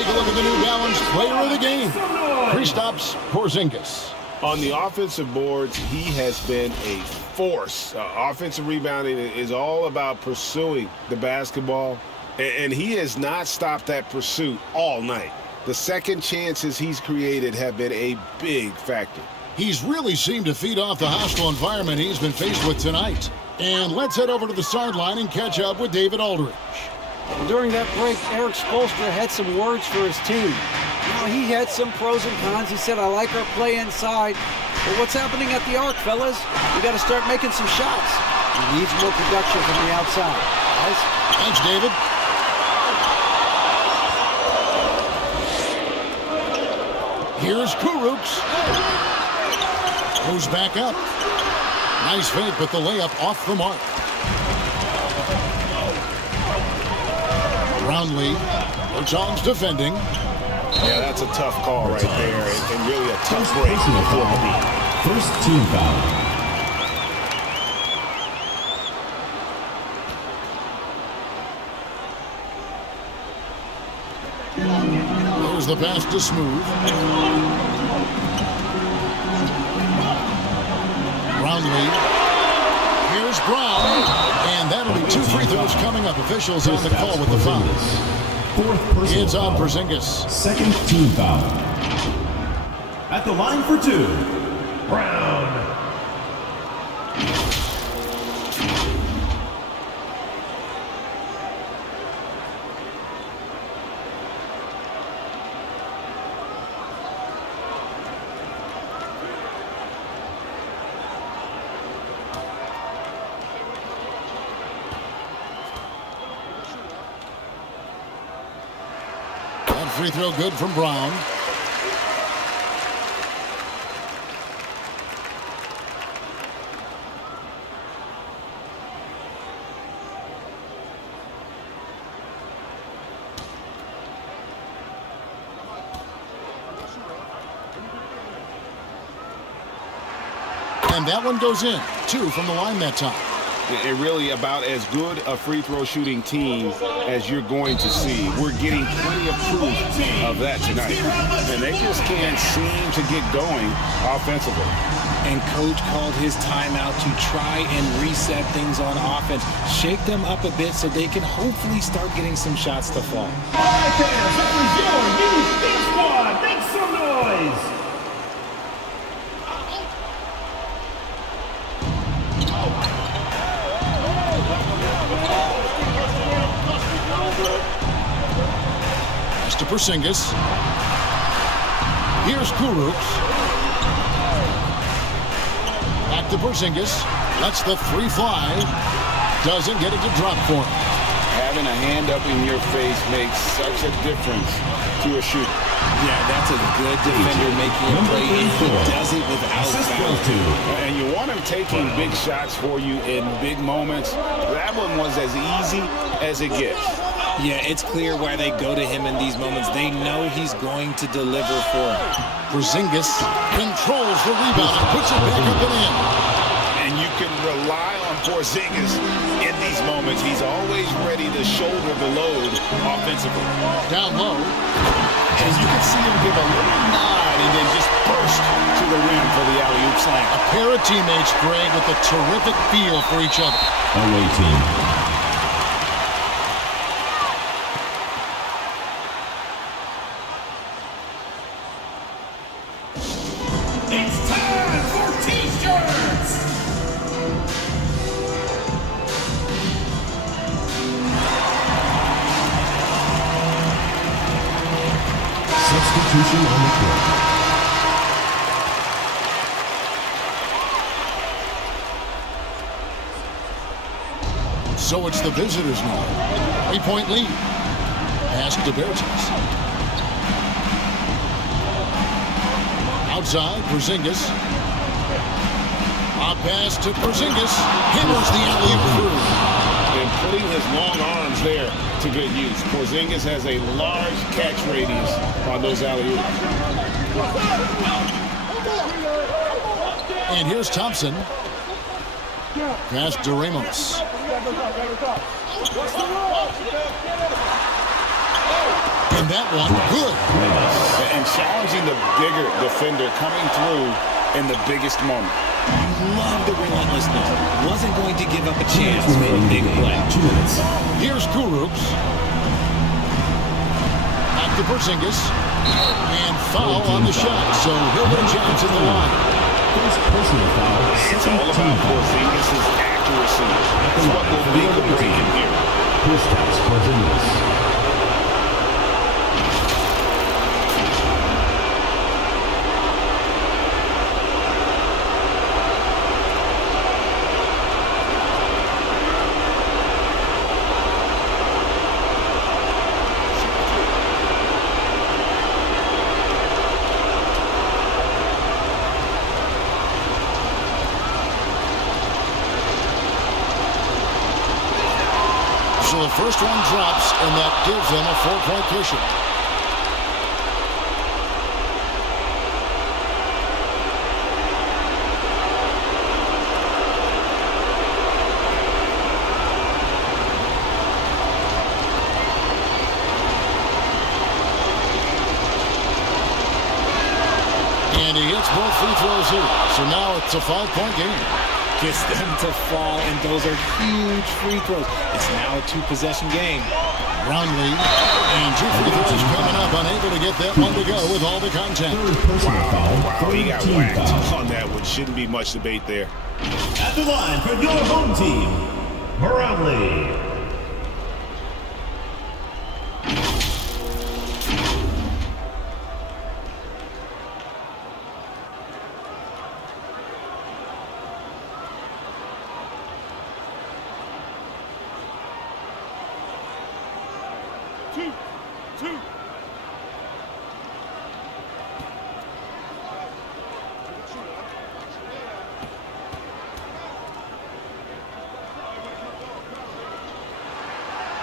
take a look at the New Balance player of the game, Kristaps Porzingis. On the offensive boards, he has been a force. Offensive rebounding is all about pursuing the basketball, and he has not stopped that pursuit all night. The second chances he's created have been a big factor. He's really seemed to feed off the hostile environment he's been faced with tonight. And let's head over to the sideline and catch up with David Aldridge. During that break, Eric Spoelstra had some words for his team. Now, he had some pros and cons. He said, I like our play inside. But what's happening at the arc, fellas? We got to start making some shots. He needs more production from the outside. Guys? Thanks, David. Here's Kurucs. Goes back up. Nice fake, but the layup off the mark. Brownlee. Bertans defending. Yeah, that's a tough call right there, and really a tough break for the team. First team foul. There's the pass to Smooth. Brownlee. Here's Brown. And that'll be 2 free throws coming up. Officials on the call with the foul. It's on Porzingis. Second team foul. At the line for 2, Brown. Free throw good from Brown. And that one goes in. 2 from the line that time. And really about as good a free throw shooting team as you're going to see. We're getting plenty of proof of that tonight. And they just can't seem to get going offensively. And coach called his timeout to try and reset things on offense. Shake them up a bit so they can hopefully start getting some shots to fall. All right, fans, that was your youth big squad. Make some noise. To Porzingis. Here's Kurucs. Back to Porzingis. Lets the 3 fly. Doesn't get it to drop for him. Having a hand up in your face makes such a difference to a shooter. Yeah, that's a good defender making a play, and he does it without foul. And you want him taking big shots for you in big moments. That one was as easy as it gets. Yeah, it's clear why they go to him in these moments. They know he's going to deliver for them. Porzingis controls the rebound and puts it back up and in. And you can rely on Porzingis in these moments. He's always ready to shoulder the load offensively. Down low. As you can see him give a little nod and then just burst to the rim for the alley-oop slam. A pair of teammates, Greg, with a terrific feel for each other. Away team. It's time for T-shirts! Substitution on the court. So it's the visitors now. 3-point lead. Pass to Bertans. Outside, Porzingis. A pass to Porzingis. Hammers the alley-oop through. And putting his long arms there to good use. Porzingis has a large catch radius on those alley-oops. And here's Thompson. Pass to Ramos. And that one, good. And challenging the bigger defender coming through in the biggest moment. You love the relentlessness. Wasn't going to give up a chance for a big play. Here's Kurucs. Back to Porzingis. And foul on the shot, so he'll get a chance at the line. It's all about Porzingis' accuracy. That's what will make the break in here. Porzingis. So the first one drops, and that gives them a 4-point cushion. And he hits both free throws here. So now it's a 5-point game. Gets them to fall, and those are huge free throws. It's now a 2-possession game. Brownlee, and 2 free throws coming up, unable to get that one to go with all the contact. Wow, he got whacked on that one. Shouldn't be much debate there. At the line for your home team, Brownlee.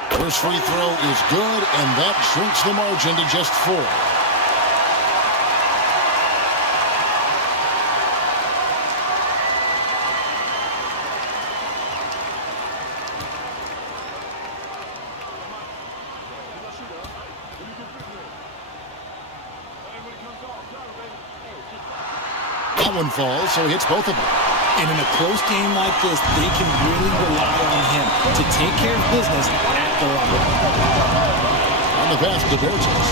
First free throw is good, and that shrinks the margin to just 4. That one falls, so he hits both of them. And in a close game like this, they can really rely on him to take care of business at the line. On the pass to Bertens.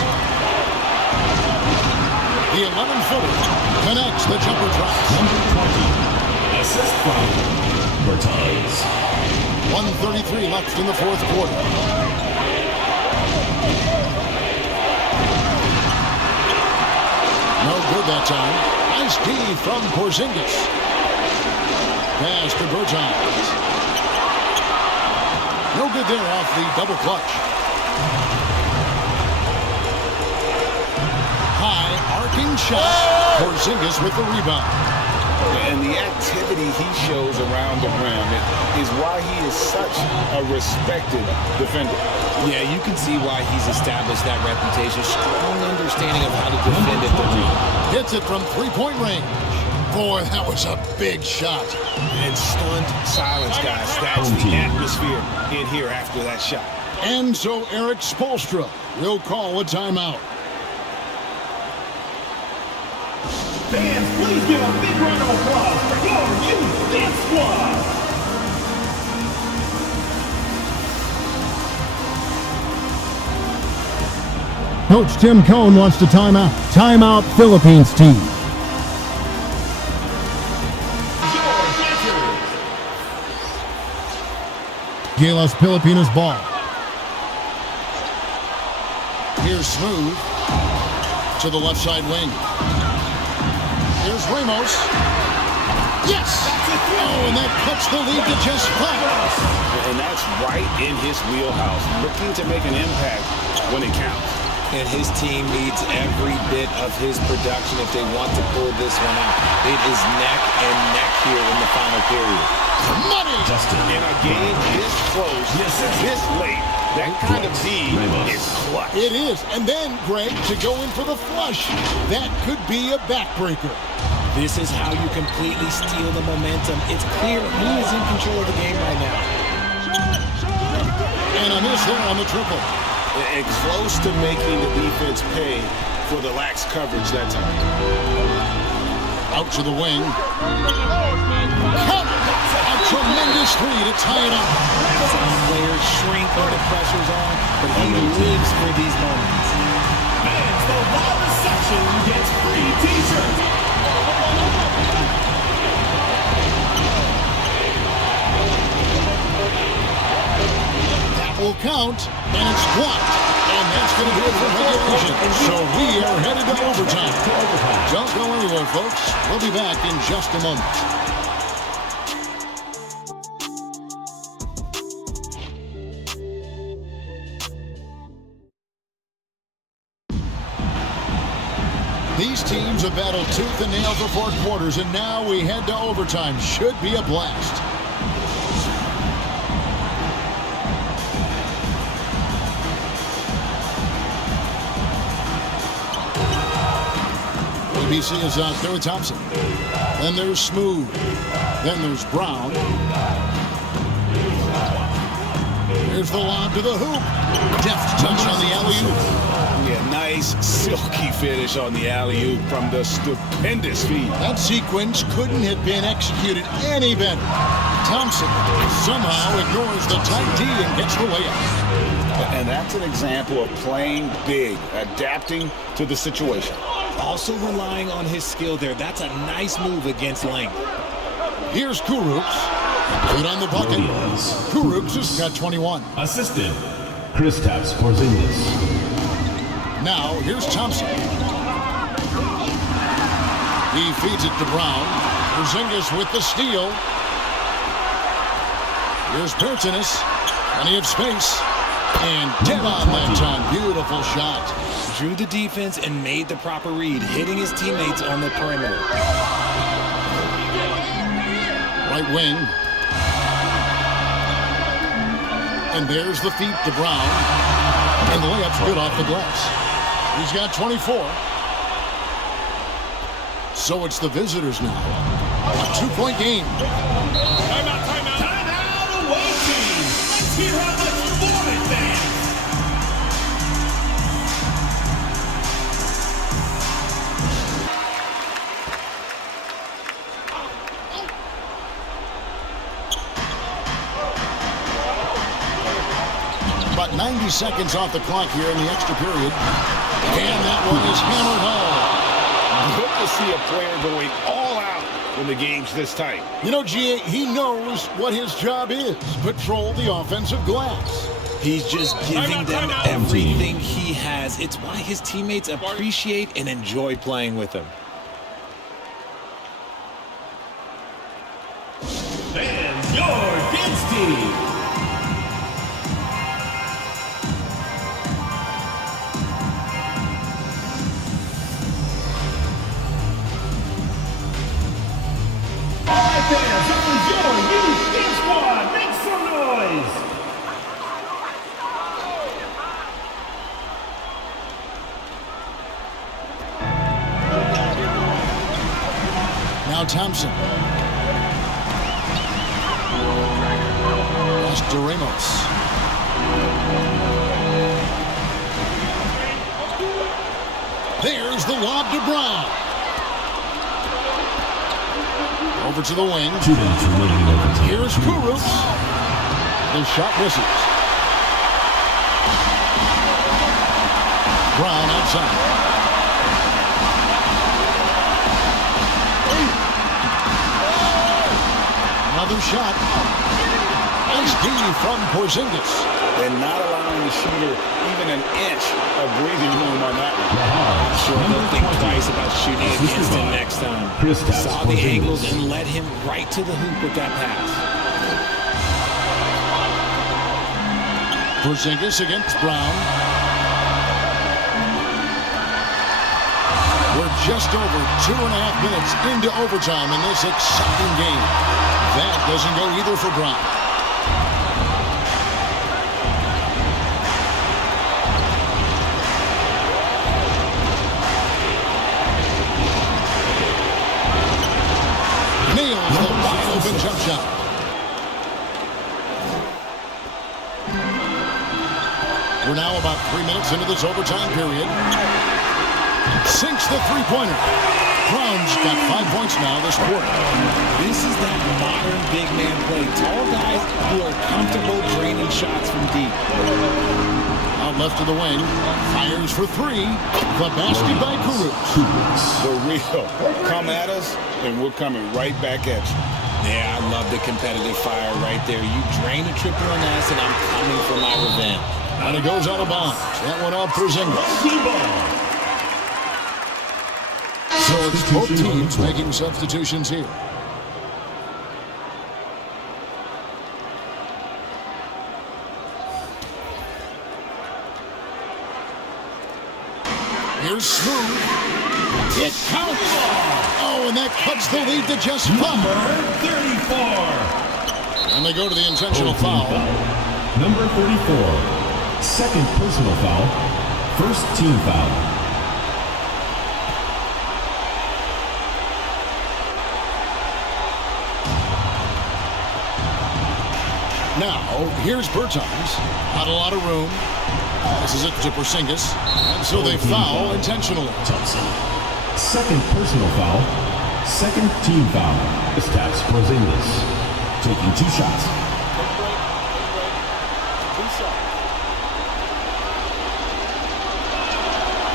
The 11-footer connects, the jumper drops. Number 20. Assist from Bertens. 1:33 left in the fourth quarter. No good that time. Nice D from Porzingis. Pass to Bertens. No good there off the double clutch. High arcing shot. Porzingis with the rebound. And the activity he shows around the rim is why he is such a respected defender. Yeah, you can see why he's established that reputation. Strong understanding of how to defend at the rim. Hits it from 3-point range. Boy, that was a big shot. And stunned silence, guys. That's the atmosphere in here after that shot. And so Erik Spoelstra will call a timeout. Fans, please give a big round of applause for your youth dance squad. Coach Tim Cohn wants to timeout. Timeout Philippines team. GILAS Pilipinas ball. Here's Smooth to the left side wing. Here's Ramos. Yes! Oh, and that cuts the lead to just 5. And that's right in his wheelhouse. Looking to make an impact when it counts. And his team needs every bit of his production if they want to pull this one out. It is neck and neck here in the final period. Money! In a game this close, this late, that kind of D is clutch. It is. And then, Greg, to go in for the flush. That could be a backbreaker. This is how you completely steal the momentum. It's clear who is in control of the game right now. And a miss there on the triple. and close to making the defense pay for the lax coverage that time. Out to the wing. Count! A tremendous three to tie it up. Some players shrink when the pressure's on, but he lives for these moments. Fans, the loudest section gets free t-shirts. That will count, and it's blocked. And that's going to do it for regulation. So we are headed to overtime. Don't go anywhere, folks. We'll be back in just a moment. These teams have battled tooth and nail for 4 quarters, and now we head to overtime. Should be a blast. ABC is out there with Thompson. Then there's Smooth. Then there's Brown. Here's the lob to the hoop. Deft touch on the alley-oop. Yeah, nice silky finish on the alley-oop from the stupendous feed. That sequence couldn't have been executed any better. Thompson somehow ignores the tight D and gets the layup. And that's an example of playing big, adapting to the situation. Also relying on his skill there. That's a nice move against length. Here's Kurucs. Good on the bucket. Kurucs has got 21. Assistant, Kristaps Porzingis. Now, here's Thompson. He feeds it to Brown. Porzingis with the steal. Here's Pertinis. Plenty of space. And dead on that time. Beautiful shot. Drew the defense and made the proper read, hitting his teammates on the perimeter. Right wing. And there's the feed to Brown. And the layup's good off the glass. He's got 24. So it's the visitors now. A 2-point game. Timeout, timeout. Timeout away team. Let's hear how much you want it, fans. About 90 seconds off the clock here in the extra period. And that one is hammered home. Good to see a player going all out when the game's this tight. You know, GA, he knows what his job is. Patrol the offensive glass. He's just giving them everything he has. It's why his teammates appreciate and enjoy playing with him. And your dance team. Fans, that was your youth dance squad. Make some noise. Now Thompson. Pass to Ramos. There's the lob to Brown. Over to the wing. Here's Kurucs. The shot misses. Brown outside. Another shot. Nice D from Porzingis. And not allowing the shooter even an inch of breathing room on that one. Sure, they'll think twice about shooting against him next time. Saw the angles and led him right to the hoop with that pass. Porzingis against Brown. We're just over 2.5 minutes into overtime in this exciting game. That doesn't go either for Brown. Nails the wide open jump shot. We're now about 3 minutes into this overtime period. Sinks the three-pointer. Brown's got 5 points now this quarter. This is that modern big man play. Tall guys who are comfortable draining shots from deep. Out left of the wing. Fires for three. The basket by Cruz. The real. Come at us, and we're coming right back at you. Yeah, I love the competitive fire right there. You drain a triple on us, and I'm coming for my revenge. And it goes out of bounds. That one off for Zingles. So it's both teams making substitutions here. Here's Smooth. It counts. Oh, and that cuts the lead to just 5. Number 34. And they go to the intentional foul. Number 34. Second personal foul. First team foul. Now, here's Bertans. Not a lot of room. This is it to Porzingis. And so they foul intentionally. Thompson. Second personal foul. Second team foul. This taps Porzingis. Taking 2 shots.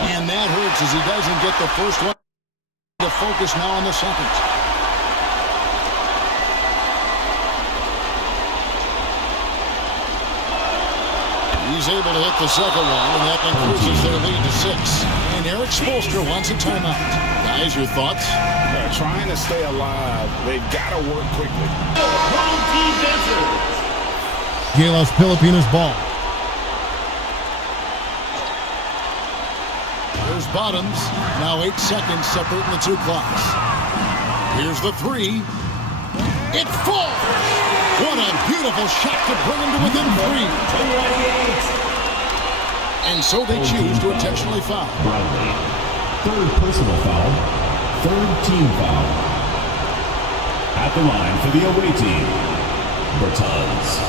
And that hurts as he doesn't get the first one. To focus now on the second. He's able to hit the second one, and that increases their lead to 6. And Eric Spoelstra wants a timeout. Guys, your thoughts? They're trying to stay alive. They've got to work quickly. GILAS Pilipinas ball. There's Bottoms. Now 8 seconds separating the 2 clocks. Here's the 3. It falls! What a beautiful shot to bring him to within 3. And so they choose to intentionally foul. Bradley. Third personal foul. Third team foul. At the line for the away team, Bertans.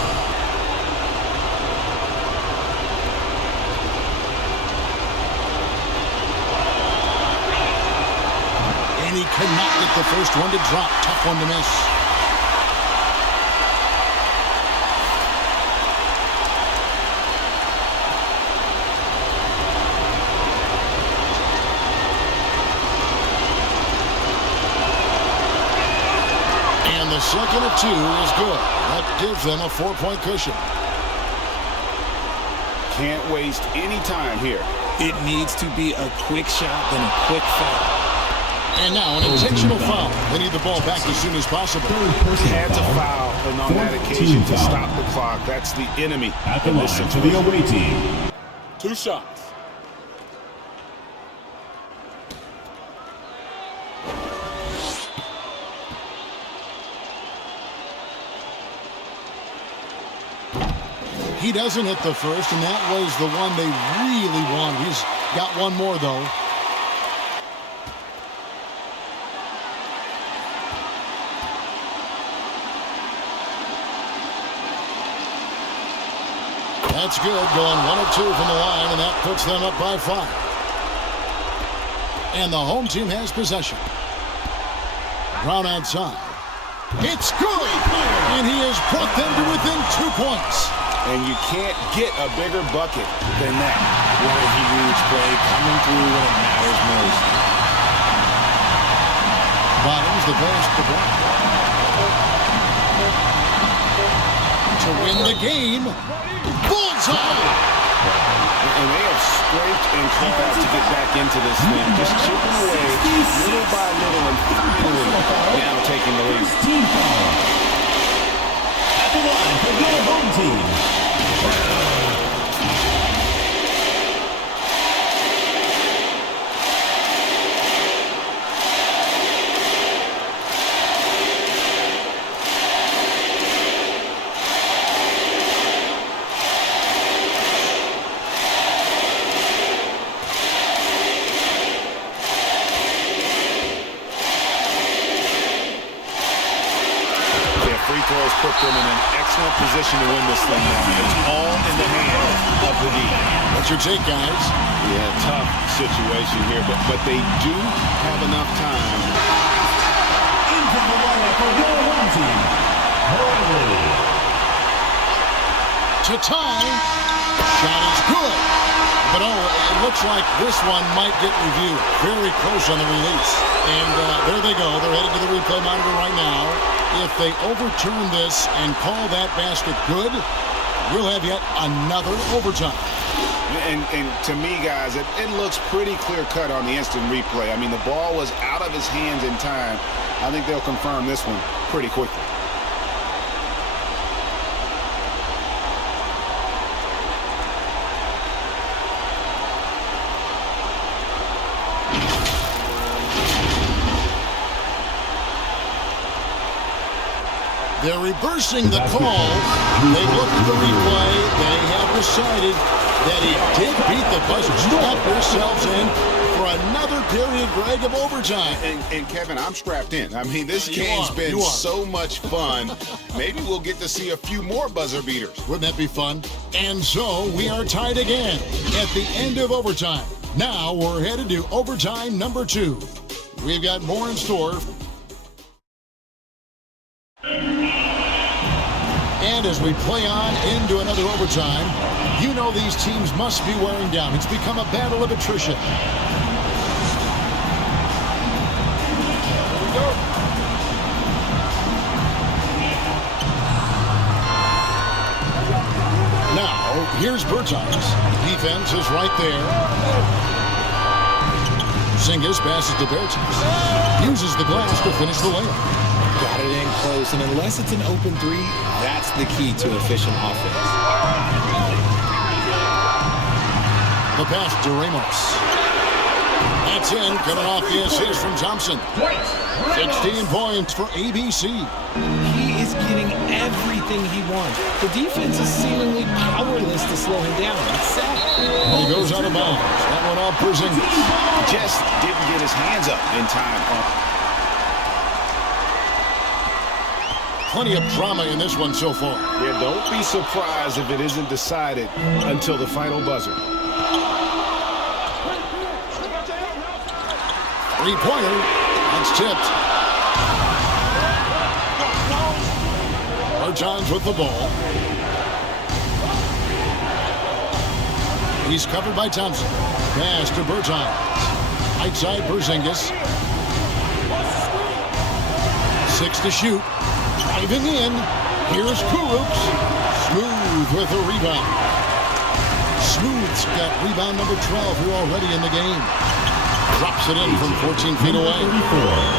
And he cannot get the first one to drop. Tough one to miss. Second of 2 is good. That gives them a 4-point cushion. Can't waste any time here. It needs to be a quick shot, then a quick foul. And now an intentional foul. They need the ball back as soon as possible. Had to foul, and on that occasion to stop the clock. That's the enemy. At the line for the away team. 2 shots. He doesn't hit the first, and that was the one they really want. He's got one more, though. That's good, going 1 of 2 from the line, and that puts them up by 5. And the home team has possession. Brown outside. It's good! And he has brought them to within 2 points. And you can't get a bigger bucket than that. What a huge play coming through when it matters most. Bottoms the pass to Brown. To win the game. Bullseye! And they have scraped and clawed to get back into this thing. Just chipping away little by little and finally now taking the lead. At the line for the home team. throws put them in an excellent position to win this thing now. It's all in the hands of the D. What's your take, guys? Yeah, tough situation here, but they do have enough time. Into the lineup for your home team. To tie. Shot is good. But it looks like this one might get reviewed. Very close on the release. And there they go. They're headed to the replay monitor right now. If they overturn this and call that basket good, we'll have yet another overtime. And to me, guys, it looks pretty clear-cut on the instant replay. I mean, the ball was out of his hands in time. I think they'll confirm this one pretty quickly. They're reversing the call. They looked at the replay. They have decided that he did beat the buzzer. Strap yourselves in for another period, Greg, of overtime. And Kevin, I'm strapped in. I mean, this game's been so much fun. Maybe we'll get to see a few more buzzer beaters. Wouldn't that be fun? And so we are tied again at the end of overtime. Now we're headed to overtime number 2. We've got more in store. And as we play on into another overtime, you know these teams must be wearing down. It's become a battle of attrition. Here we go. Now, here's Bertans. Defense is right there. Singis passes to Bertans. Uses the glass to finish the layup. Got it in close, and unless it's an open three, that's the key to efficient offense. The pass to Ramos. That's in, coming off the assist from Thompson. 16 points for ABC. He is getting everything he wants. The defense is seemingly powerless to slow him down. It's sad. And he goes out of bounds. That one off Porzingis. Just didn't get his hands up in time. Plenty of drama in this one so far. Yeah, don't be surprised if it isn't decided until the final buzzer. Three-pointer. That's tipped. Bertans with the ball. He's covered by Thompson. Pass to Bertans. Right side Porzingis. 6 to shoot. Driving in. Here's Kurucs. Smooth with a rebound. Smooth's got rebound number 12 here already in the game. Drops it in from 14 feet away.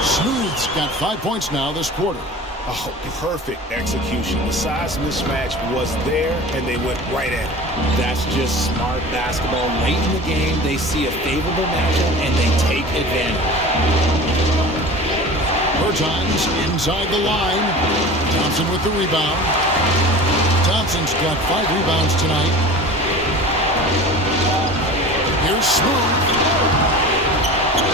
Smooth's got 5 points now this quarter. Oh, perfect execution. The size mismatch was there, and they went right at it. That's just smart basketball. Late in the game, they see a favorable matchup, and they take advantage. Bertans inside the line. Thompson with the rebound. Thompson's got 5 rebounds tonight. Here's Smooth.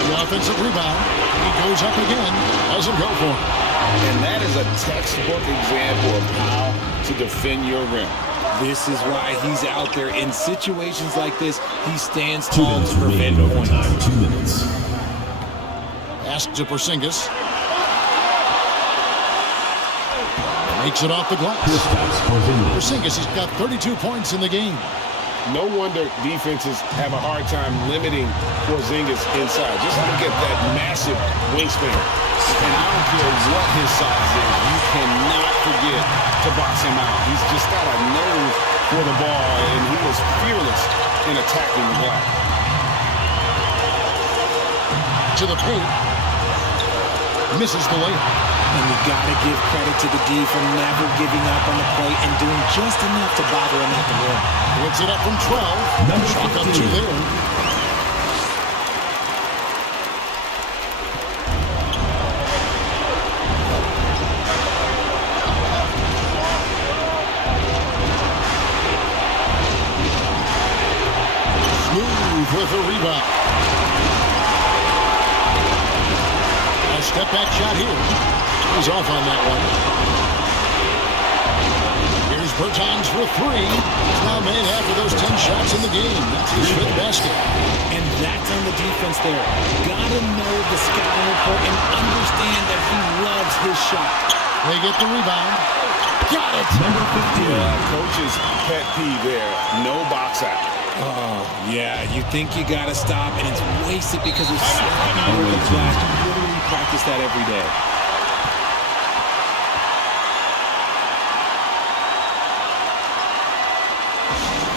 The offensive rebound. He goes up again. Doesn't go for it. And that is a textbook example of how to defend your rim. This is why he's out there. In situations like this, he stands tall to prevent points. 2 minutes. Pass to Porzingis. Makes it off the glass. Porzingis has got 32 points in the game. No wonder defenses have a hard time limiting Porzingis inside. Just look at that massive wingspan. And I don't care what his size is, you cannot forget to box him out. He's just got a nose for the ball, and he was fearless in attacking the glass. To the paint. Misses the layup. And you got to give credit to the D for never giving up on the play and doing just enough to bother him at the rim. Puts it up from 12. Chalk up 2 there. Smooth with a rebound. A step back shot here. He's off on that one. Bertans for three. He's now made half of those 10 shots in the game. That's his fifth basket. And that's on the defense there. Gotta know the scouting report and understand that he loves his shot. They get the rebound. Got it. Number 15. Coach's pet peeve there. No box out. Oh, yeah. You think you gotta stop, and it's wasted because it's sloppy work in class. You literally practice that every day.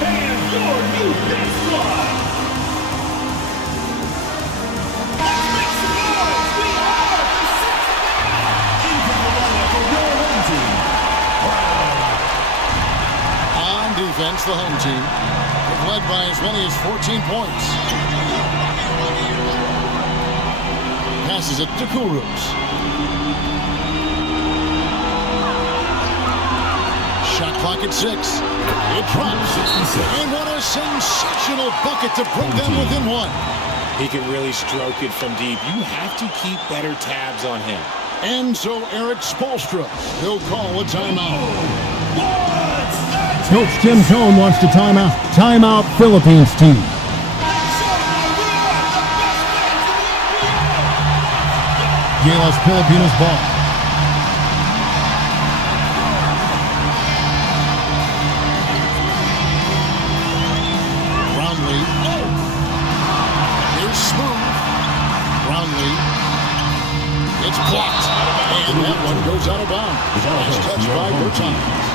And your new best squad. Let's make some noise. We are the sixth into the lineup for your home team. On defense, the home team is led by as many as 14 points. Passes it to Kurucs. Shot clock at 6. It drops. And what a sensational bucket to put them within one. He can really stroke it from deep. You have to keep better tabs on him. And so Eric Spoelstra, he'll call a timeout. Coach Tim Cone wants to timeout. Timeout, Philippines team. GILAS Pilipinas ball. Brownlee. Here's Smooth. Brownlee. It's blocked. And that one goes out of bounds. Last touch by Bertans.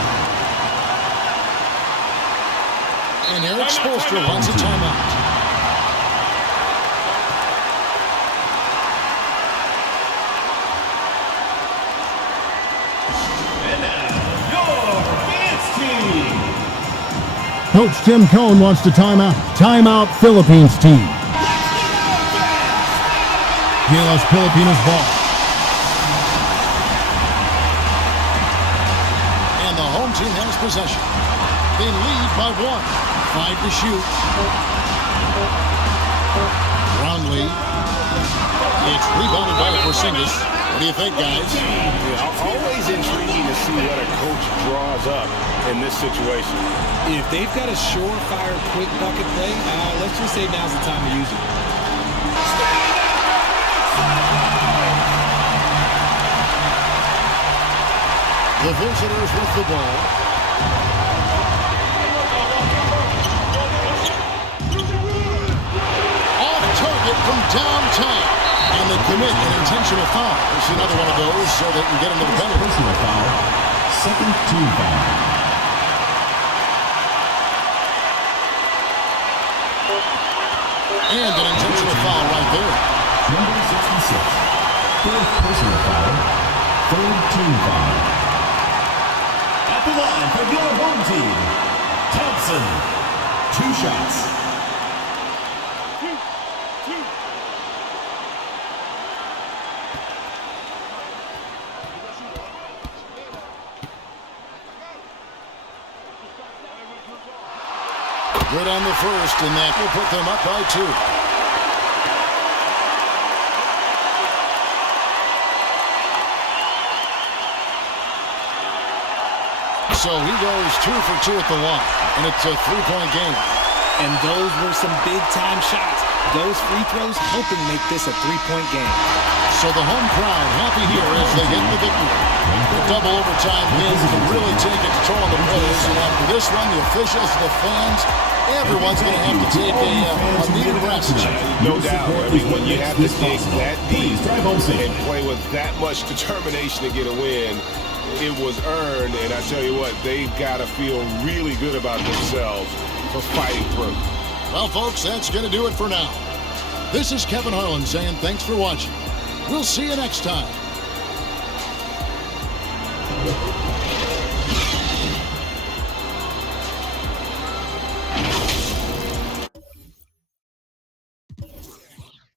And Eric Spoelstra wants a timeout. Coach Tim Cone wants to timeout. Timeout, Philippines team. GILAS Pilipinas ball. And the home team has possession. They lead by 1. 5 to shoot. Brownlee. It's rebounded by Porzingis. What do you think, guys? Yeah, always intriguing to see what a coach draws up in this situation. If they've got a surefire quick bucket play, let's just say now's the time to use it. The visitors with the ball. Off target from downtown. And they commit an intentional foul. There's another one of those so they can get into the penalty. Personal foul. Second team foul. And an intentional foul right there. Number 66. Fourth personal foul. Third team foul. At the line for your home team, Thompson. 2 shots. Good on the first, and that will put them up by 2. So he goes 2 for 2 at the line, and it's a 3-point game. And those were some big-time shots. Those free throws helping make this a 3-point game. So the home crowd happy here as they get the victory. The double overtime win can really take its toll on the players, and after this one, the officials, the fans, everyone's going to have to take a needed rest. No doubt. I mean, when you have to dig that deep and play with that much determination to get a win, it was earned, and I tell you what, they've got to feel really good about themselves for fighting through. Well, folks, that's going to do it for now. This is Kevin Harlan saying thanks for watching. We'll see you next time.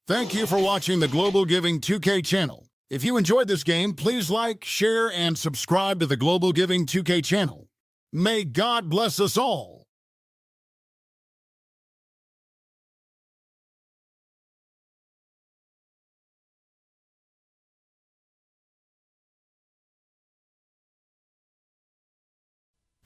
Thank you for watching the Global Giving 2K channel. If you enjoyed this game, please like, share, and subscribe to the Global Giving 2K channel. May God bless us all.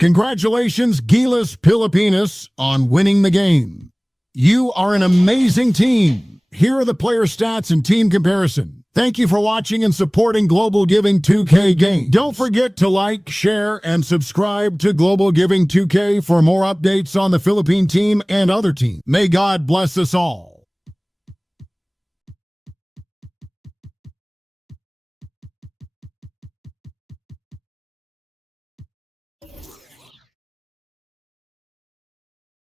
Congratulations, GILAS Pilipinas, on winning the game. You are an amazing team. Here are the player stats and team comparison. Thank you for watching and supporting Global Giving 2K Game. Don't forget to like, share, and subscribe to Global Giving 2K for more updates on the Philippine team and other teams. May God bless us all.